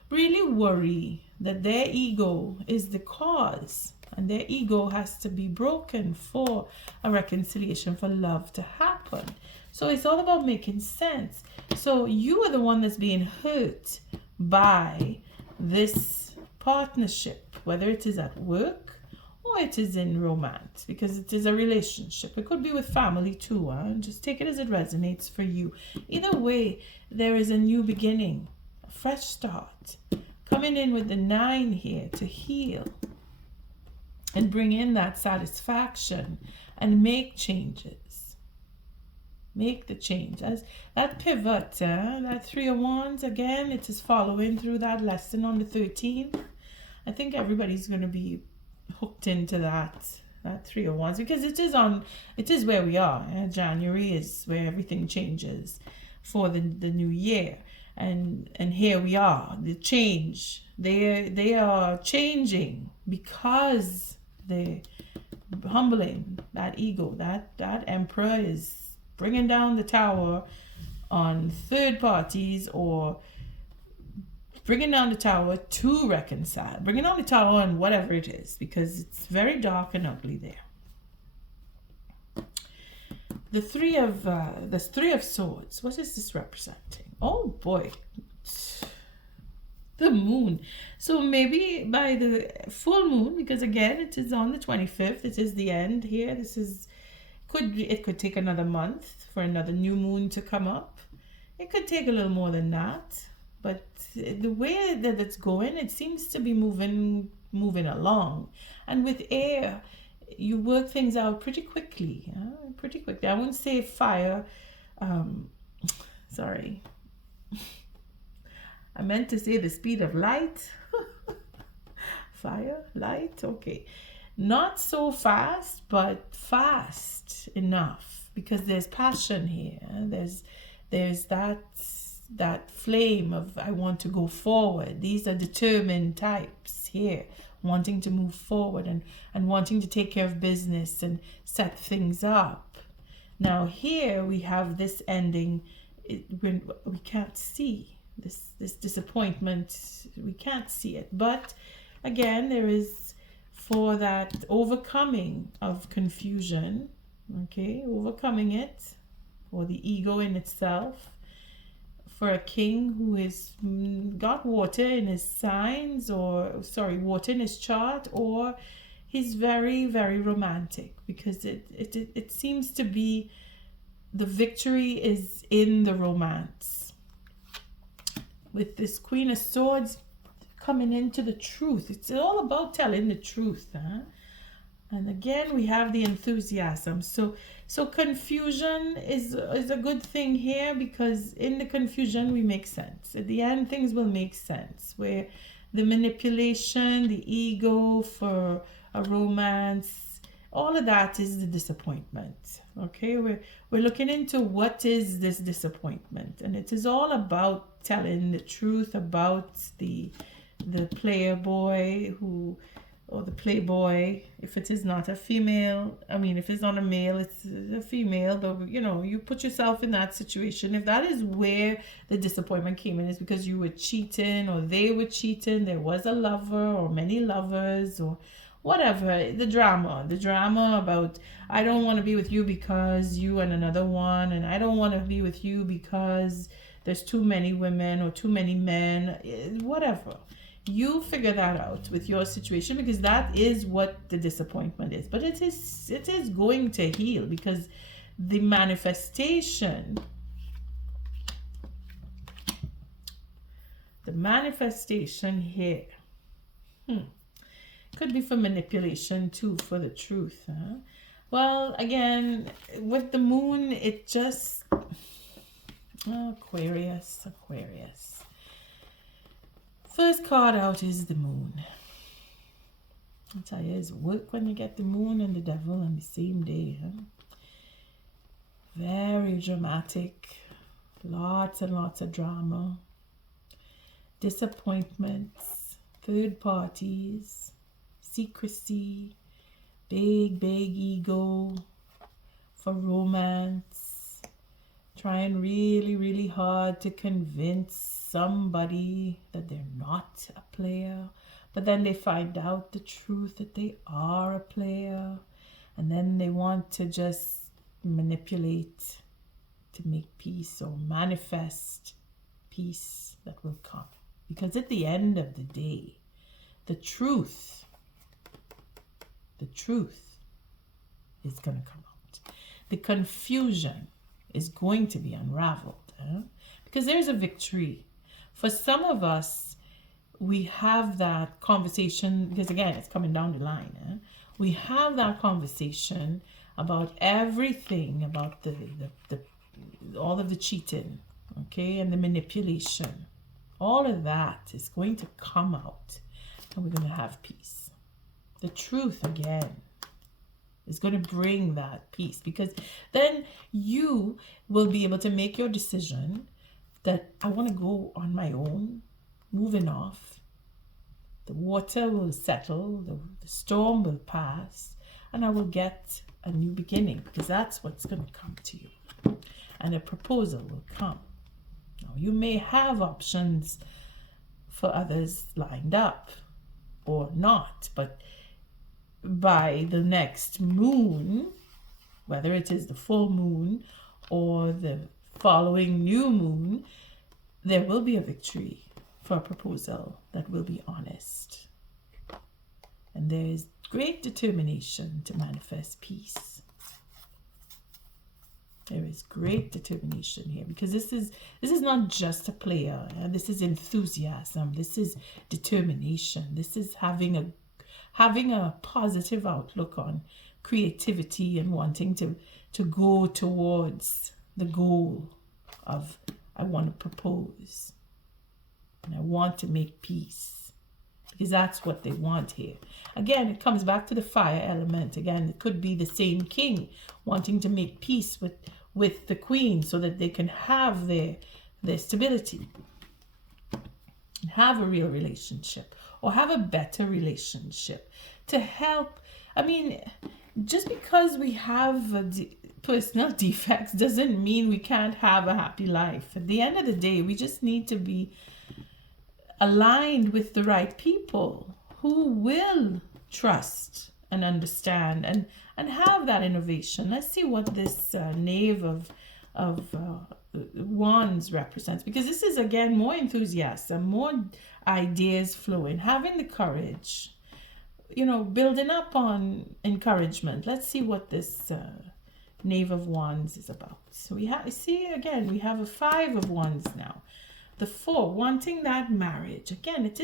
really worry that their ego is the cause, and their ego has to be broken for a reconciliation, for love to happen. So it's all about making sense. So you are the one that's being hurt by this partnership, whether it is at work or it is in romance, because it is a relationship. It could be with family too. Just take it as it resonates for you. Either way, there is a new beginning, a fresh start, coming in with the 9 here to heal and bring in that satisfaction and make changes. Make the change. As that pivot, that 3 of Wands, again, it is following through that lesson on the 13th. I think everybody's going to be hooked into that 3 of Wands, because it is where we are. January is where everything changes for the new year. and here we are, the change. They are changing because they're humbling that ego. That emperor is bringing down the tower on third parties, or bringing down the tower to reconcile, bringing down the tower on whatever it is, because it's very dark and ugly there. The three of swords. What is this representing? Oh boy, the moon. So maybe by the full moon, because again it is on the 25th. It is the end here. This is it could take another month for another new moon to come up. It could take a little more than that, but the way that it's going, it seems to be moving along. And with air, you work things out pretty quickly. Pretty quickly. I wouldn't say fire. Sorry. I meant to say the speed of light. Fire, light, okay. Not so fast, but fast enough, because there's passion here. There's that flame of, I want to go forward. These are determined types here, wanting to move forward and wanting to take care of business and set things up. Now here we have this ending. We can't see this disappointment. We can't see it. But again, there is, for that overcoming of confusion, okay, overcoming it, or the ego in itself, for a king who is got water in his signs, or sorry, water in his chart, or he's very, very romantic, because it seems to be the victory is in the romance. With this Queen of Swords coming into the truth. It's all about telling the truth. And again, we have the enthusiasm. So confusion is a good thing here, because in the confusion we make sense. At the end, things will make sense. Where the manipulation, the ego for a romance, all of that is the disappointment. Okay, we're looking into what is this disappointment, and it is all about telling the truth about the player boy who, or the playboy, if it is not a female. I mean, if it's not a male, it's a female. But you put yourself in that situation. If that is where the disappointment came in, is because you were cheating, or they were cheating, there was a lover or many lovers, or whatever, the drama about, I don't want to be with you because you and another one, and I don't want to be with you because there's too many women or too many men, whatever. You figure that out with your situation, because that is what the disappointment is. But it is going to heal, because the manifestation here could be for manipulation too, for the truth. Well, again, with the moon, it just Aquarius. First card out is the moon. I tell you, it's work when you get the moon and the devil on the same day. Very dramatic. Lots and lots of drama. Disappointments. Third parties. Secrecy. Big ego for romance. Trying really, really hard to convince somebody that they're not a player, but then they find out the truth that they are a player, and then they want to just manipulate to make peace, or manifest peace that will come. Because at the end of the day, the truth is going to come out. The confusion is going to be unraveled, because there's a victory. For some of us, we have that conversation, because again, it's coming down the line. We have that conversation about everything, about the all of the cheating, okay, and the manipulation. All of that is going to come out, and we're going to have peace. The truth, again, is going to bring that peace, because then you will be able to make your decision that I want to go on my own, moving off. The water will settle, the storm will pass, and I will get a new beginning, because that's what's going to come to you. And a proposal will come. Now, you may have options for others lined up or not, but by the next moon, whether it is the full moon or the following new moon, there will be a victory for a proposal that will be honest. And there is great determination to manifest peace. There is great determination here, because this is not just a player. This is enthusiasm. This is determination. This is having a positive outlook on creativity and wanting to go towards the goal of, I want to propose and I want to make peace, because that's what they want here. Again, it comes back to the fire element. Again, it could be the same king wanting to make peace with the queen, so that they can have their stability, have a real relationship, or have a better relationship to help. I mean, just because we have personal defects doesn't mean we can't have a happy life. At the end of the day, we just need to be aligned with the right people who will trust and understand and have that innovation. Let's see what this knave of wands represents, because this is, again, more enthusiasm, more ideas flowing, having the courage, building up on encouragement. Let's see what this knave of wands is about. So we have a 5 of wands now. The 4, wanting that marriage. Again, it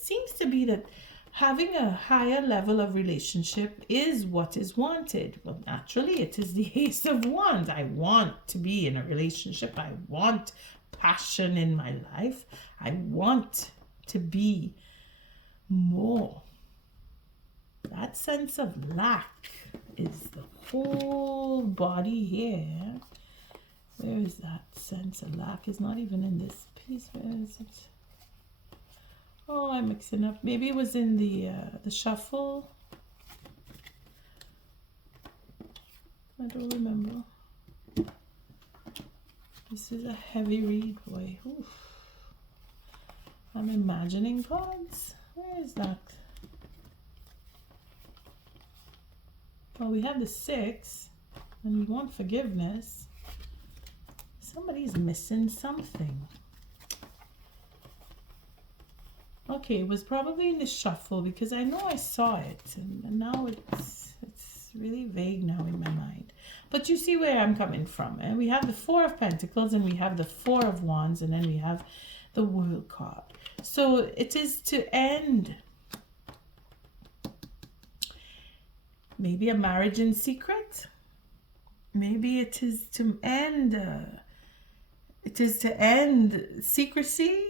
seems to be that having a higher level of relationship is what is wanted. Well, naturally, it is the Ace of Wands. I want to be in a relationship. I want passion in my life. I want to be more. That sense of lack is the whole body here. Where is that sense of lack? It's not even in this piece. Where is it? Oh, I'm mixing up. Maybe it was in the shuffle. I don't remember. This is a heavy read, boy. Oof. I'm imagining cards. Where is that? Well, we have the 6, and we want forgiveness. Somebody's missing something. Okay, it was probably in the shuffle, because I know I saw it, and now it's really vague now in my mind. But you see where I'm coming from. And we have the 4 of Pentacles, and we have the 4 of Wands, and then we have the World card. So it is to end maybe a marriage in secret. Maybe it is to end secrecy.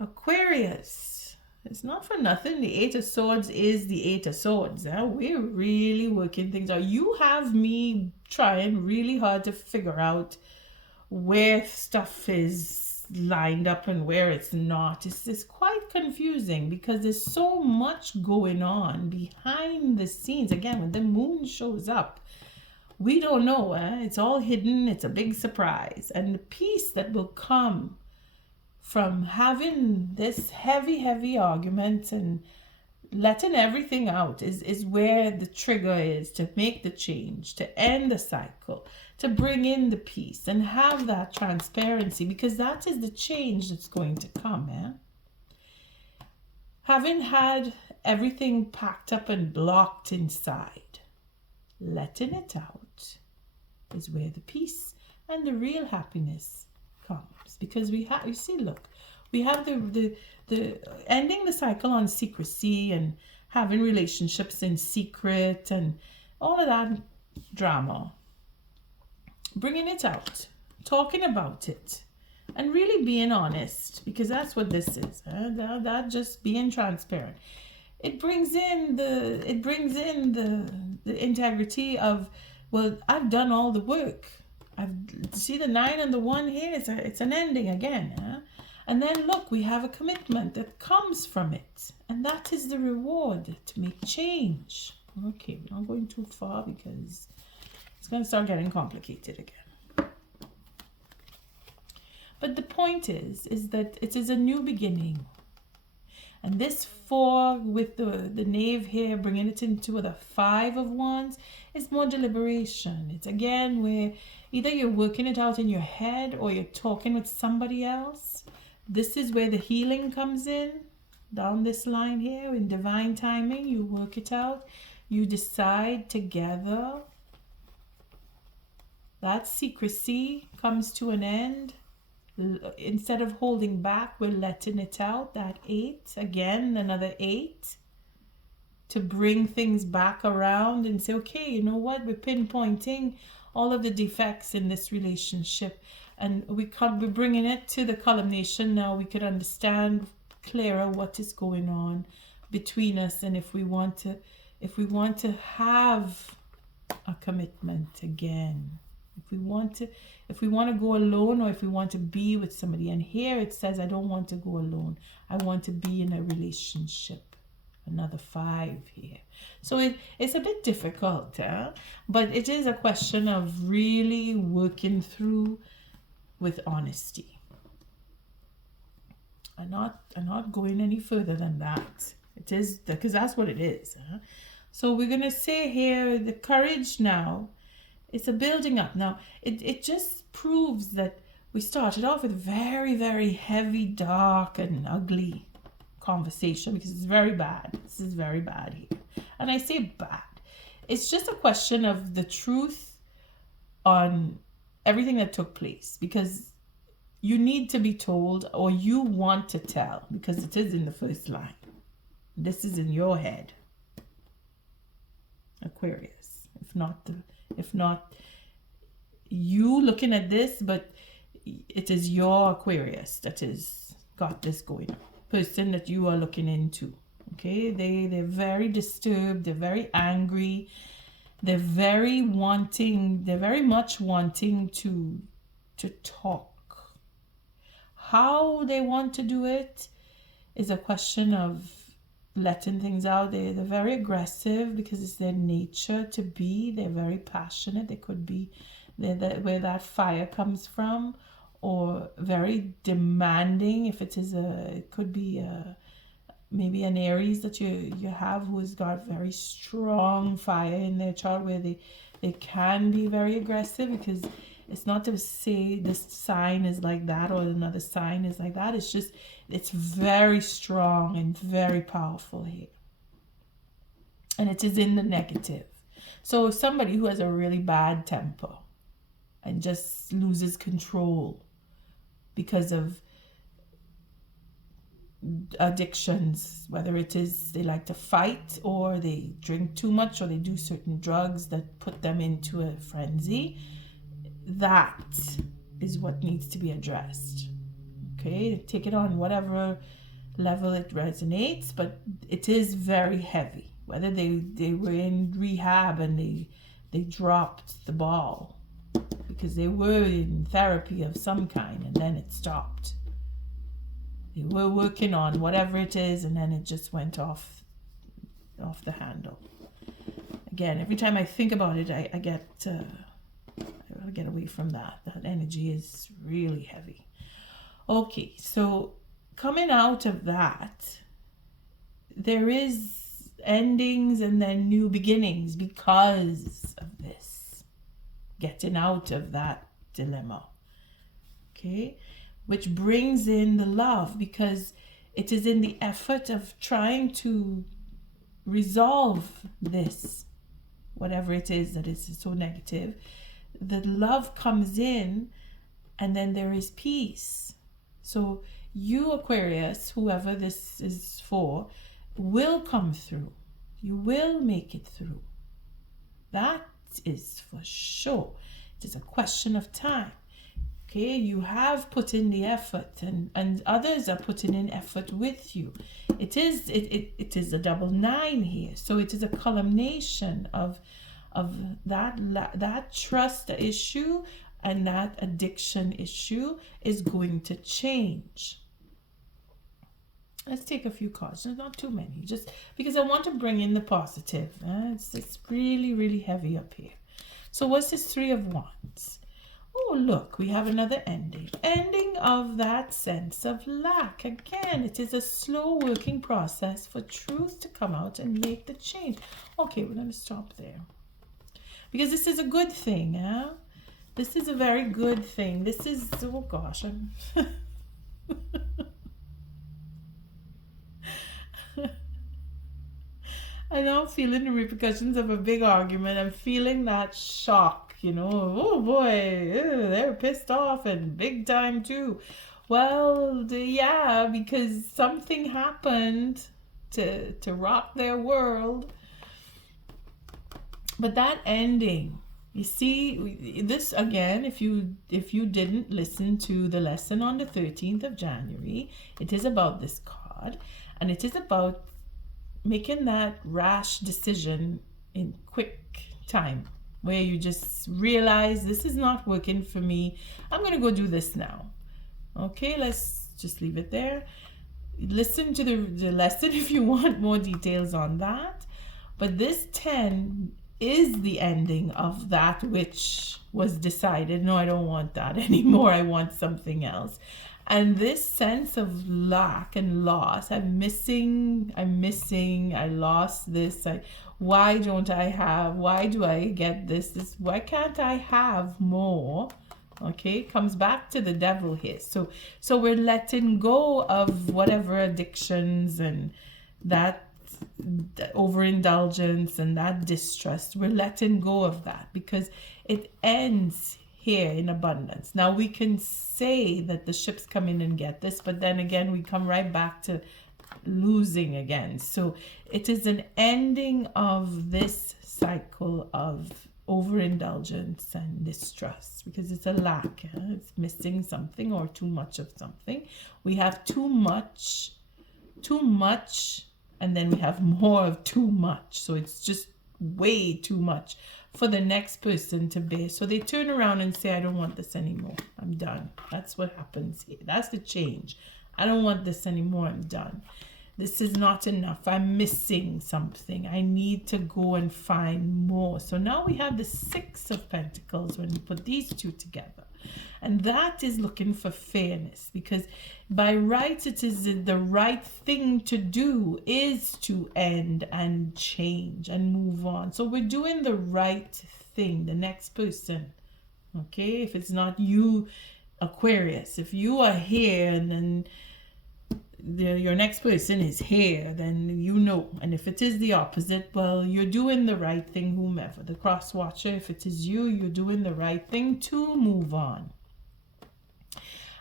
Aquarius. It's not for nothing. The 8 of Swords is the 8 of Swords. We're really working things out. You have me trying really hard to figure out where stuff is lined up and where it's not. It's quite confusing, because there's so much going on behind the scenes. Again, when the moon shows up, we don't know. It's all hidden. It's a big surprise. And the peace that will come from having this heavy argument and letting everything out is where the trigger is to make the change, to end the cycle, to bring in the peace and have that transparency, because that is the change that's going to come. Having had everything packed up and blocked inside, letting it out is where the peace and the real happiness comes. Because we have, you see, look, we have the ending the cycle on secrecy and having relationships in secret and all of that drama, bringing it out, talking about it, and really being honest, because that's what this is. That just being transparent. It brings in the integrity of well, I've done all the work. See the 9 and the 1 here, it's an ending again. Huh? And then look, we have a commitment that comes from it. And that is the reward, to make change. Okay, we're not going too far because it's going to start getting complicated again. But the point is that it is a new beginning. And this 4 with the knave here, bringing it into the 5 of wands, is more deliberation. It's again where either you're working it out in your head or you're talking with somebody else. This is where the healing comes in. Down this line here, in divine timing, you work it out. You decide together. That secrecy comes to an end. Instead of holding back, we're letting it out. That 8, again, another 8, to bring things back around and say, okay, you know what? We're pinpointing all of the defects in this relationship, and we're bringing it to the culmination. Now we could understand clearer what is going on between us, and if we want to have a commitment again. If we want to go alone, or if we want to be with somebody. And here it says, I don't want to go alone. I want to be in a relationship. Another 5 here. So it's a bit difficult, but it is a question of really working through with honesty. I'm not going any further than that. It is, because that's what it is. So we're going to say here, the courage now, it's a building up. Now, it just proves that we started off with very, very heavy, dark, and ugly conversation, because it's very bad. This is very bad here. And I say bad. It's just a question of the truth on everything that took place, because you need to be told, or you want to tell, because it is in the first line. This is in your head, Aquarius. If not you looking at this, but it is your Aquarius that is got this going on. Person that you are looking into. Okay, they're very disturbed, they're very angry, they're very much wanting to talk. How they want to do it is a question of letting things out. They're very aggressive because it's their nature to be. They're very passionate. They could be where that fire comes from, or very demanding. If it could be maybe an Aries that you have who's got very strong fire in their chart, where they can be very aggressive, because it's not to say this sign is like that or another sign is like that. It's just, it's very strong and very powerful here. And it is in the negative. So somebody who has a really bad temper and just loses control because of addictions, whether it is they like to fight, or they drink too much, or they do certain drugs that put them into a frenzy, that is what needs to be addressed. Okay, take it on whatever level it resonates, but it is very heavy. Whether they were in rehab and they dropped the ball because they were in therapy of some kind and then it stopped. They were working on whatever it is and then it just went off the handle. Again, every time I think about it, I get away from that. That energy is really heavy. Okay, so coming out of that, there is endings and then new beginnings because of this. Getting out of that dilemma. Okay, which brings in the love, because it is in the effort of trying to resolve this, whatever it is that is so negative. The love comes in, and then there is peace. So you, Aquarius, whoever this is for, will come through. You will make it through. That is for sure. It is a question of time. Okay, you have put in the effort, and others are putting in effort with you. It is a double 9 here. So it is a culmination of of that trust issue and that addiction issue is going to change. Let's take a few cards, not too many, just because I want to bring in the positive. It's really, really heavy up here. So what's this Three of Wands? Oh, look, we have another ending. Ending of that sense of lack. Again, it is a slow working process for truth to come out and make the change. Okay, we're going to stop there. Because this is a good thing. This is a very good thing. This is, oh gosh, I know I'm feeling the repercussions of a big argument. I'm feeling that shock, Oh boy, they're pissed off and big time too. Well, yeah, because something happened to rock their world. But that ending, you see, this again, if you didn't listen to the lesson on the 13th of January, it is about this card, and it is about making that rash decision in quick time where you just realize this is not working for me. I'm going to go do this now. Okay, let's just leave it there. Listen to the lesson if you want more details on that. But this 10 is the ending of that which was decided. No, I don't want that anymore. I want something else. And this sense of lack and loss, I'm missing, I lost this. Why don't I have, why do I get this, why can't I have more? Okay, comes back to the devil here. So we're letting go of whatever addictions and that overindulgence and that distrust. We're letting go of that because it ends here in abundance. Now we can say that the ships come in and get this, but then again we come right back to losing again. So it is an ending of this cycle of overindulgence and distrust because it's a lack. It's missing something or too much of something. We have too much, and then we have more of too much. So it's just way too much for the next person to bear. So they turn around and say, I don't want this anymore. I'm done. That's what happens here. That's the change. I don't want this anymore. I'm done. This is not enough. I'm missing something. I need to go and find more. So now we have the Six of Pentacles when we put these two together. And that is looking for fairness, because by rights, it is the right thing to do is to end and change and move on. So we're doing the right thing, the next person. Okay, if it's not you, Aquarius, if you are here and then your next person is here, then you know. And if it is the opposite, well, you're doing the right thing, whomever. The cross watcher, if it is you, you're doing the right thing to move on.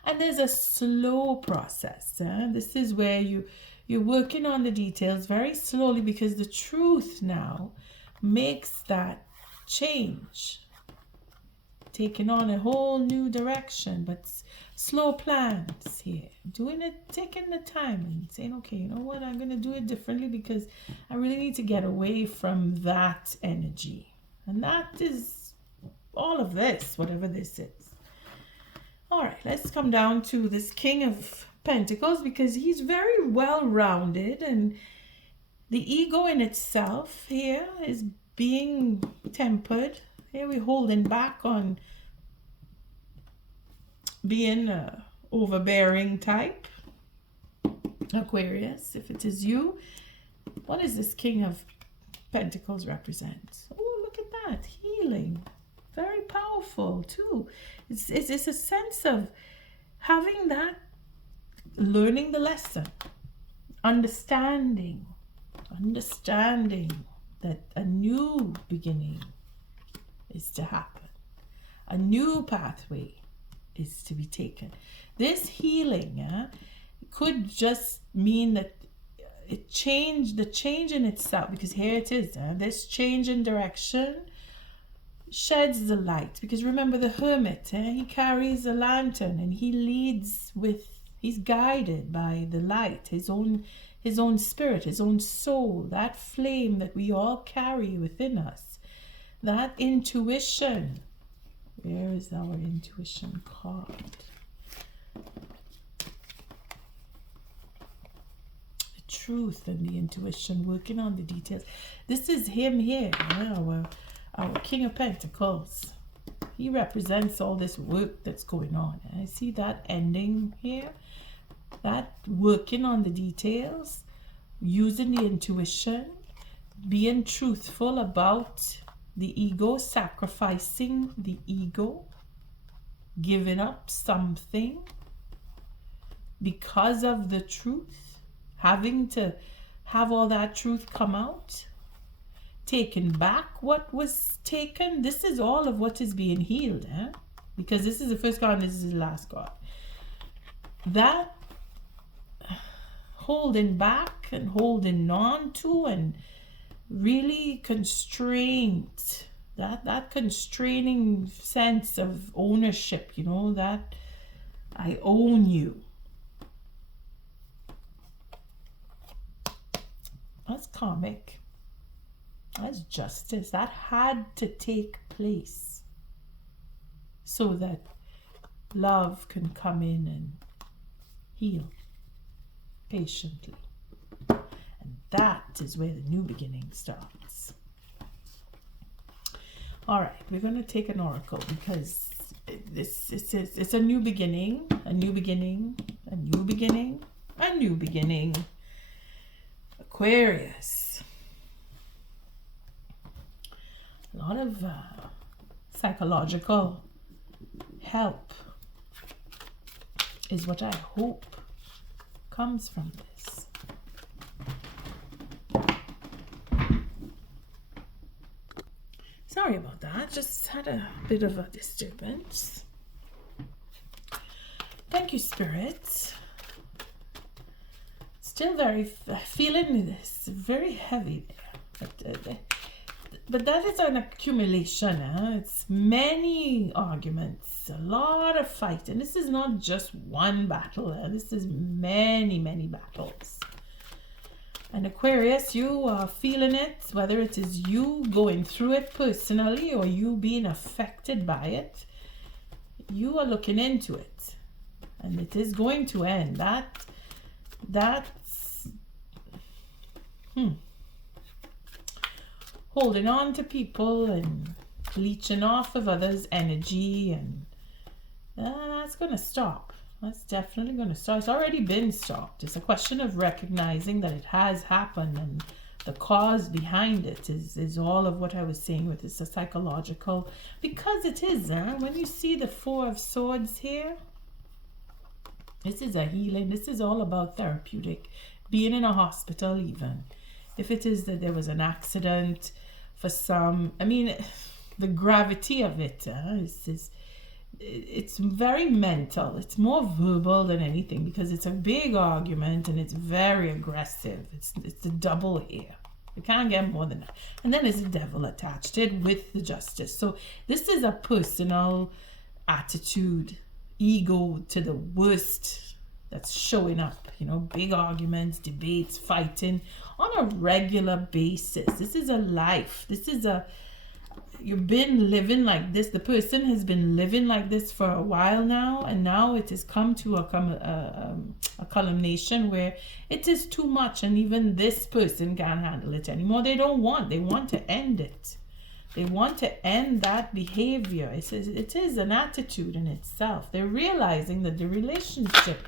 And there's a slow process. This is where you're working on the details very slowly, because the truth now makes that change, taking on a whole new direction, but slow plans here, doing it, taking the time and saying, okay, you know what, I'm going to do it differently because I really need to get away from that energy. And that is all of this, whatever this is. All right, let's come down to this King of Pentacles, because he's very well-rounded, and the ego in itself here is being tempered. Here we're holding back on being a overbearing type. Aquarius, if it is you, what does this King of Pentacles represent? Oh, look at that, healing. Very powerful too. It's a sense of having that, learning the lesson, understanding that a new beginning is to happen. A new pathway is to be taken. This healing could just mean that the change in itself, because here it is, this change in direction sheds the light. Because remember, the hermit, he carries a lantern and he leads he's guided by the light, his own spirit, his own soul, that flame that we all carry within us. That intuition. Where is our intuition card? The truth and the intuition, working on the details. This is him here, our King of Pentacles. He represents all this work that's going on. And I see that ending here. That working on the details, using the intuition, being truthful about the ego, sacrificing the ego, giving up something because of the truth, having to have all that truth come out, taking back what was taken. This is all of what is being healed, because this is the first card and this is the last card. That holding back and holding on to and really constraint, that constraining sense of ownership, you know, that I own you. That's karmic. That's justice. That had to take place so that love can come in and heal patiently. And that is where the new beginning starts. All right, we're going to take an oracle because it's a new beginning, a new beginning, a new beginning, a new beginning. Aquarius. A lot of psychological help is what I hope comes from this. Sorry about that, just had a bit of a disturbance. Thank you, Spirit. Still very feeling this very heavy there. But that is an accumulation. It's many arguments, a lot of fighting. This is not just one battle. This is many, many battles. And Aquarius, you are feeling it, whether it is you going through it personally or you being affected by it. You are looking into it. And it is going to end. That's holding on to people and leeching off of others' energy, and that's going to stop. That's definitely going to stop. It's already been stopped. It's a question of recognizing that it has happened, and the cause behind it is all of what I was saying with it's a psychological, because it is. When you see the Four of Swords here, this is a healing. This is all about therapeutic, being in a hospital even. If it is that there was an accident for some, I mean, the gravity of it it's very mental. It's more verbal than anything because it's a big argument and it's very aggressive. It's a double here. You can't get more than that. And then there's a devil attached to it with the justice. So this is a personal attitude, ego to the worst that's showing up. You know, big arguments, debates, fighting on a regular basis. This is a life. This is you've been living like this. The person has been living like this for a while now, and now it has come to a culmination where it is too much, and even this person can't handle it anymore. They want to end it. They want to end that behavior. It is an attitude in itself. They're realizing that the relationship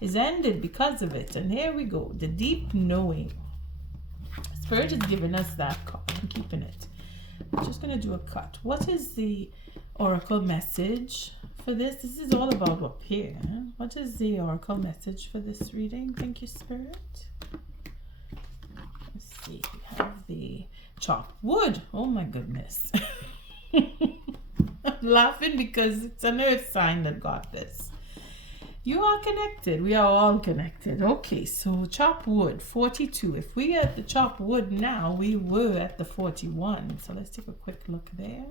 is ended because of it. And here we go, the deep knowing. Spirit is giving us that card. I'm keeping it. I'm just going to do a cut. What is the oracle message for this? This is all about up here. What is the oracle message for this reading? Thank you, Spirit. Let's see. We have the chopped wood. Oh my goodness. I'm laughing because it's an earth sign that got this. You are connected. We are all connected. Okay, so chop wood, 42. If we are at the chop wood now, we were at the 41. So let's take a quick look there.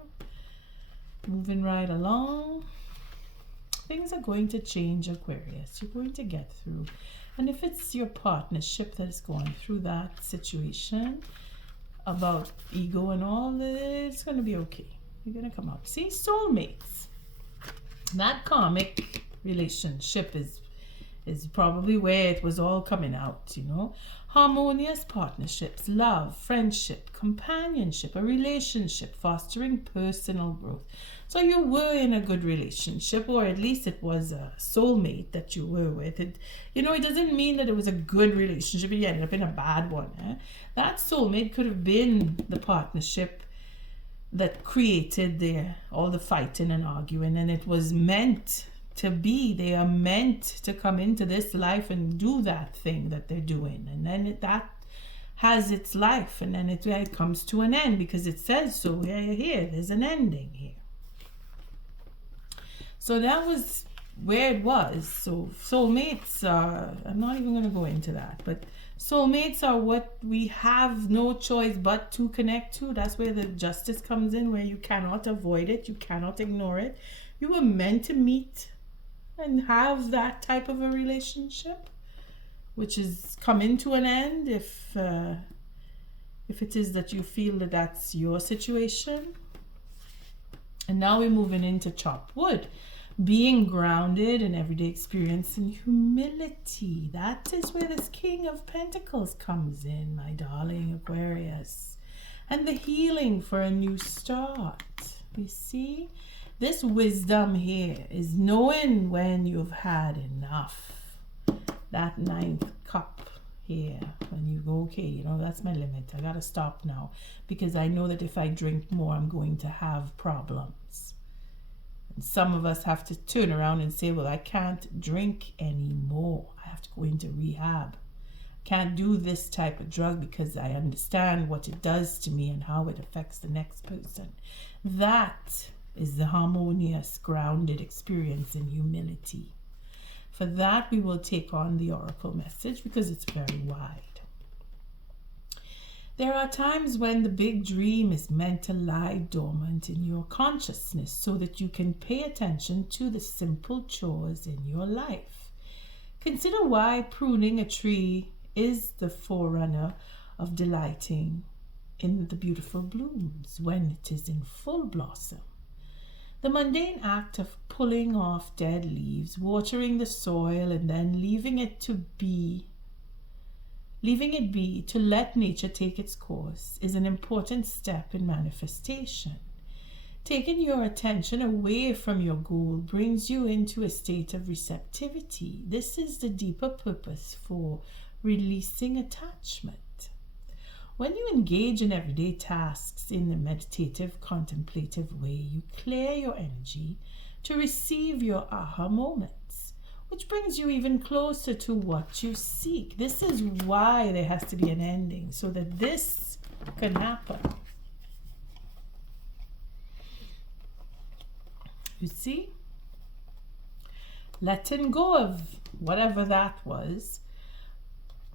Moving right along. Things are going to change, Aquarius. You're going to get through. And if it's your partnership that is going through that situation, about ego and all, it's going to be okay. You're going to come out. See, soulmates. That karmic relationship is probably where it was all coming out, you know. Harmonious partnerships, love, friendship, companionship, a relationship fostering personal growth. So you were in a good relationship, or at least it was a soulmate that you were with. It, you know, it doesn't mean that it was a good relationship and you ended up in a bad one. That soulmate could have been the partnership that created all the fighting and arguing, and it was meant to be. They are meant to come into this life and do that thing that they're doing, and then that has its life, and then it comes to an end because it says so. Here there's an ending here. So that was where it was. So soulmates are, I'm not even going to go into that, but soulmates are what we have no choice but to connect to. That's where the justice comes in, where you cannot avoid it, you cannot ignore it. You were meant to meet and have that type of a relationship, which is coming to an end if it is that you feel that that's your situation. And now we're moving into chopped wood. Being grounded in everyday experience and humility. That is where this King of Pentacles comes in, my darling Aquarius. And the healing for a new start. You see? This wisdom here is knowing when you've had enough. That 9th cup here, when you go, okay, you know, that's my limit. I gotta stop now because I know that if I drink more, I'm going to have problems. And some of us have to turn around and say, well, I can't drink anymore. I have to go into rehab. Can't do this type of drug because I understand what it does to me and how it affects the next person. That is the harmonious, grounded experience in humility. For that, we will take on the oracle message because it's very wide. There are times when the big dream is meant to lie dormant in your consciousness so that you can pay attention to the simple chores in your life. Consider why pruning a tree is the forerunner of delighting in the beautiful blooms when it is in full blossom. The mundane act of pulling off dead leaves, watering the soil, and then leaving it be to let nature take its course is an important step in manifestation. Taking your attention away from your goal brings you into a state of receptivity. This is the deeper purpose for releasing attachment. When you engage in everyday tasks in a meditative, contemplative way, you clear your energy to receive your aha moments, which brings you even closer to what you seek. This is why there has to be an ending, so that this can happen. You see? Letting go of whatever that was,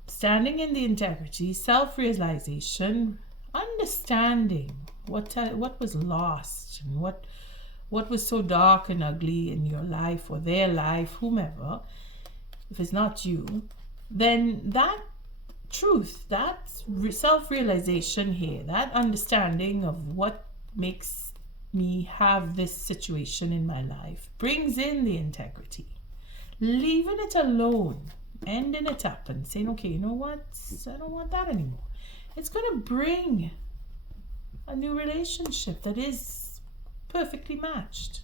standing in the integrity, self-realization, understanding what was lost and what was so dark and ugly in your life or their life, whomever. If it's not you, then that truth, that self-realization here, that understanding of what makes me have this situation in my life brings in the integrity. Leaving it alone, ending it up and saying, okay, you know what, I don't want that anymore. It's going to bring a new relationship that is perfectly matched,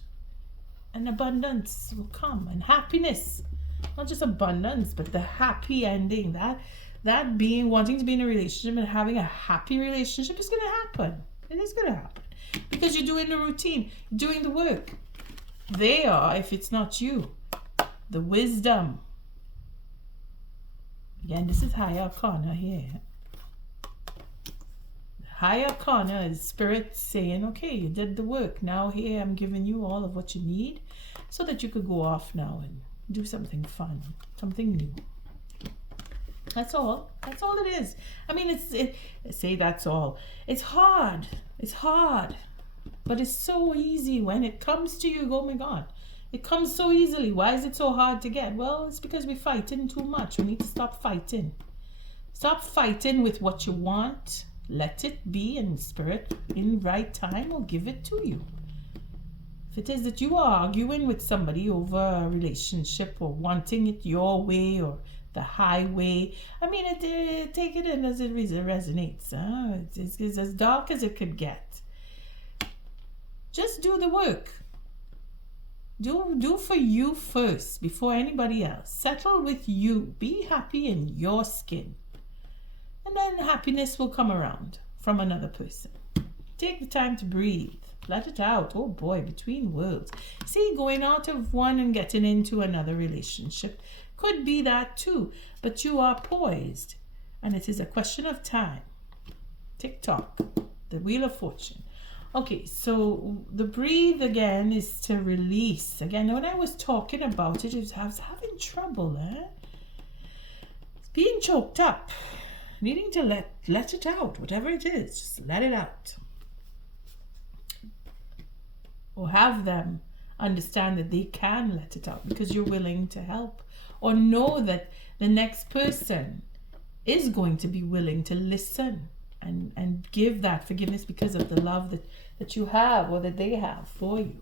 and abundance will come, and happiness, not just abundance, but the happy ending, that being, wanting to be in a relationship and having a happy relationship is going to happen. It is going to happen because you're doing the routine, you're doing the work. They are, if it's not you, the wisdom. Again, this is higher arcana here. Higher arcana is spirit saying, okay, you did the work. Now here I'm giving you all of what you need so that you could go off now and do something fun, something new. That's all. That's all it is. I mean, say that's all. It's hard. It's hard. But it's so easy when it comes to you. Oh my God. It comes so easily. Why is it so hard to get? Well, it's because we're fighting too much. We need to stop fighting. Stop fighting with what you want Let it be, and Spirit in right time will give it to you. If it is that you are arguing with somebody over a relationship or wanting it your way or the highway, I mean, take it in as it resonates. It's as dark as it could get. Just do the work. Do for you first before anybody else. Settle with you. Be happy in your skin. And then happiness will come around from another person. Take the time to breathe. Let it out. Oh boy, between worlds. See, going out of one and getting into another relationship could be that too. But you are poised. And it is a question of time. Tick tock. The Wheel of Fortune. Okay, so the breathe again is to release. Again, when I was talking about it, I was having trouble. Being choked up. Needing to let it out. Whatever it is, just let it out. Or have them understand that they can let it out because you're willing to help. Or know that the next person is going to be willing to listen and give that forgiveness because of the love that you have or that they have for you.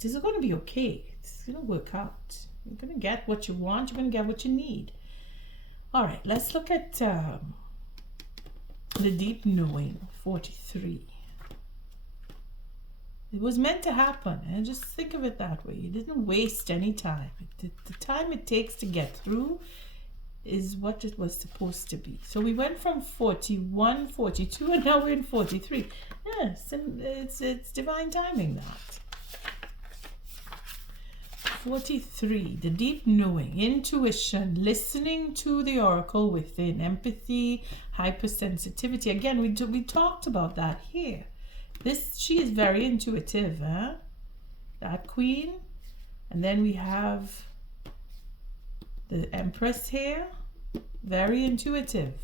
This is going to be okay. It's going to work out. You're going to get what you want. You're going to get what you need. All right, let's look at the deep knowing, 43. It was meant to happen, and just think of it that way. You didn't waste any time. The time it takes to get through is what it was supposed to be. So we went from 41, 42, and now we're in 43. Yes, and it's divine timing, that. 43, the deep knowing, intuition, listening to the oracle within, empathy, hypersensitivity. Again, we talked about that here. She is very intuitive, that queen. And then we have the Empress here, very intuitive.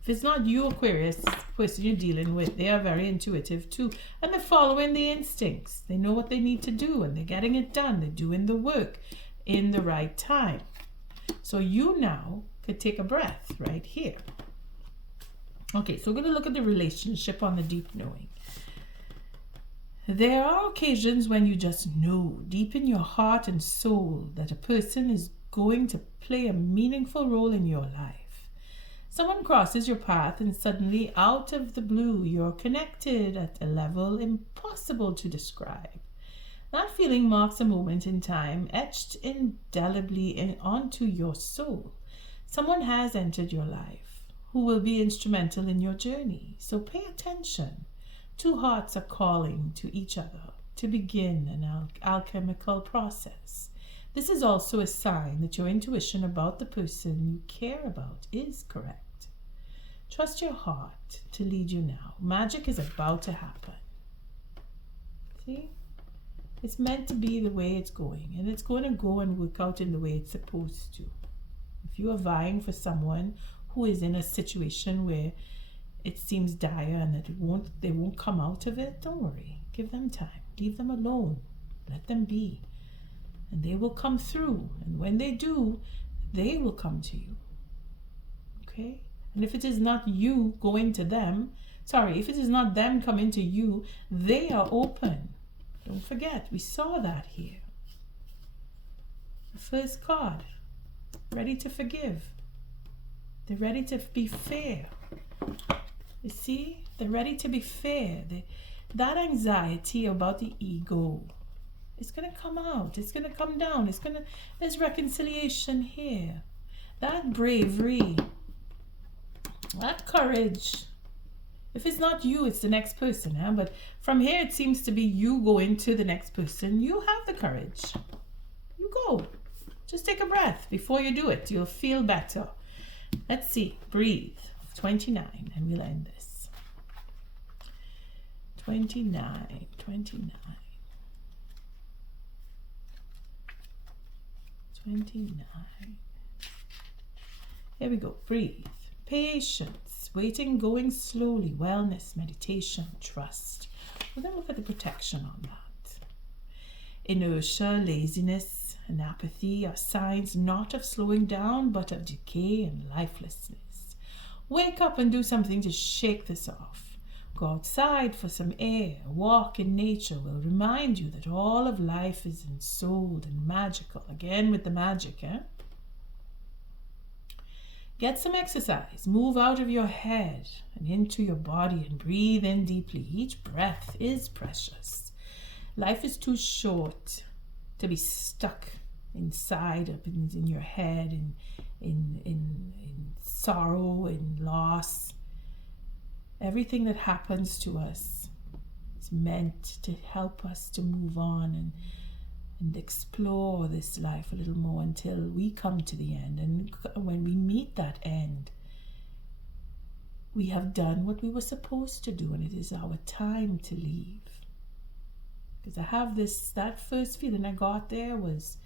If it's not you, Aquarius, the person you're dealing with, they are very intuitive too. And they're following the instincts. They know what they need to do and they're getting it done. They're doing the work in the right time. So you now could take a breath right here. Okay, so we're going to look at the relationship on the deep knowing. There are occasions when you just know deep in your heart and soul that a person is going to play a meaningful role in your life. Someone crosses your path and suddenly, out of the blue, you're connected at a level impossible to describe. That feeling marks a moment in time etched indelibly onto your soul. Someone has entered your life who will be instrumental in your journey. So pay attention. Two hearts are calling to each other to begin an alchemical process. This is also a sign that your intuition about the person you care about is correct. Trust your heart to lead you now. Magic is about to happen. See? It's meant to be the way it's going, and it's going to go and work out in the way it's supposed to. If you are vying for someone who is in a situation where it seems dire and that they won't come out of it, don't worry. Give them time. Leave them alone. Let them be. And they will come through. And when they do, they will come to you. Okay? And if it is not you going to them, if it is not them coming to you, they are open. Don't forget, we saw that here. The first card, ready to forgive. They're ready to be fair. You see, they're ready to be fair. That anxiety about the ego, it's going to come out. It's going to come down. There's reconciliation here. That bravery, that courage. If it's not you, it's the next person. But from here, it seems to be you going to the next person. You have the courage. You go. Just take a breath before you do it. You'll feel better. Let's see. Breathe. 29, and we'll end this. 29. Here we go. Breathe. Patience. Waiting, going slowly. Wellness, meditation, trust. We're going to look at the protection on that. Inertia, laziness, and apathy are signs not of slowing down, but of decay and lifelessness. Wake up and do something to shake this off. Go outside for some air. Walk in nature will remind you that all of life is ensouled and magical. Again with the magic, eh? Get some exercise. Move out of your head and into your body and breathe in deeply. Each breath is precious. Life is too short to be stuck inside up in your head in sorrow and loss. Everything that happens to us is meant to help us to move on and explore this life a little more until we come to the end. And when we meet that end, we have done what we were supposed to do, and it is our time to leave. Because I have that first feeling I got there was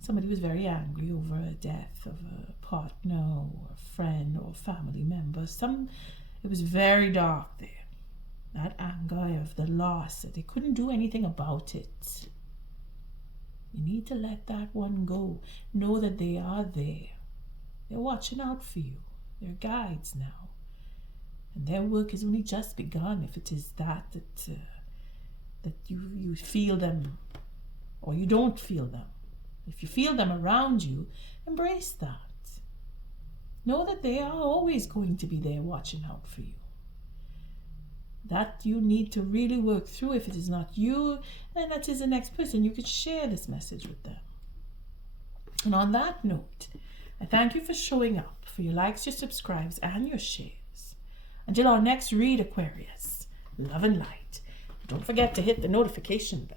somebody was very angry over a death of a partner or a friend or family member. It was very dark there. That anger of the loss, that they couldn't do anything about it. You need to let that one go. Know that they are there. They're watching out for you. They're guides now. And their work has only just begun, if it is that you feel them or you don't feel them. If you feel them around you, embrace that. Know that they are always going to be there watching out for you. That you need to really work through. If it is not you, then that is the next person. You could share this message with them. And on that note, I thank you for showing up, for your likes, your subscribes, and your shares. Until our next read, Aquarius, love and light. Don't forget to hit the notification bell.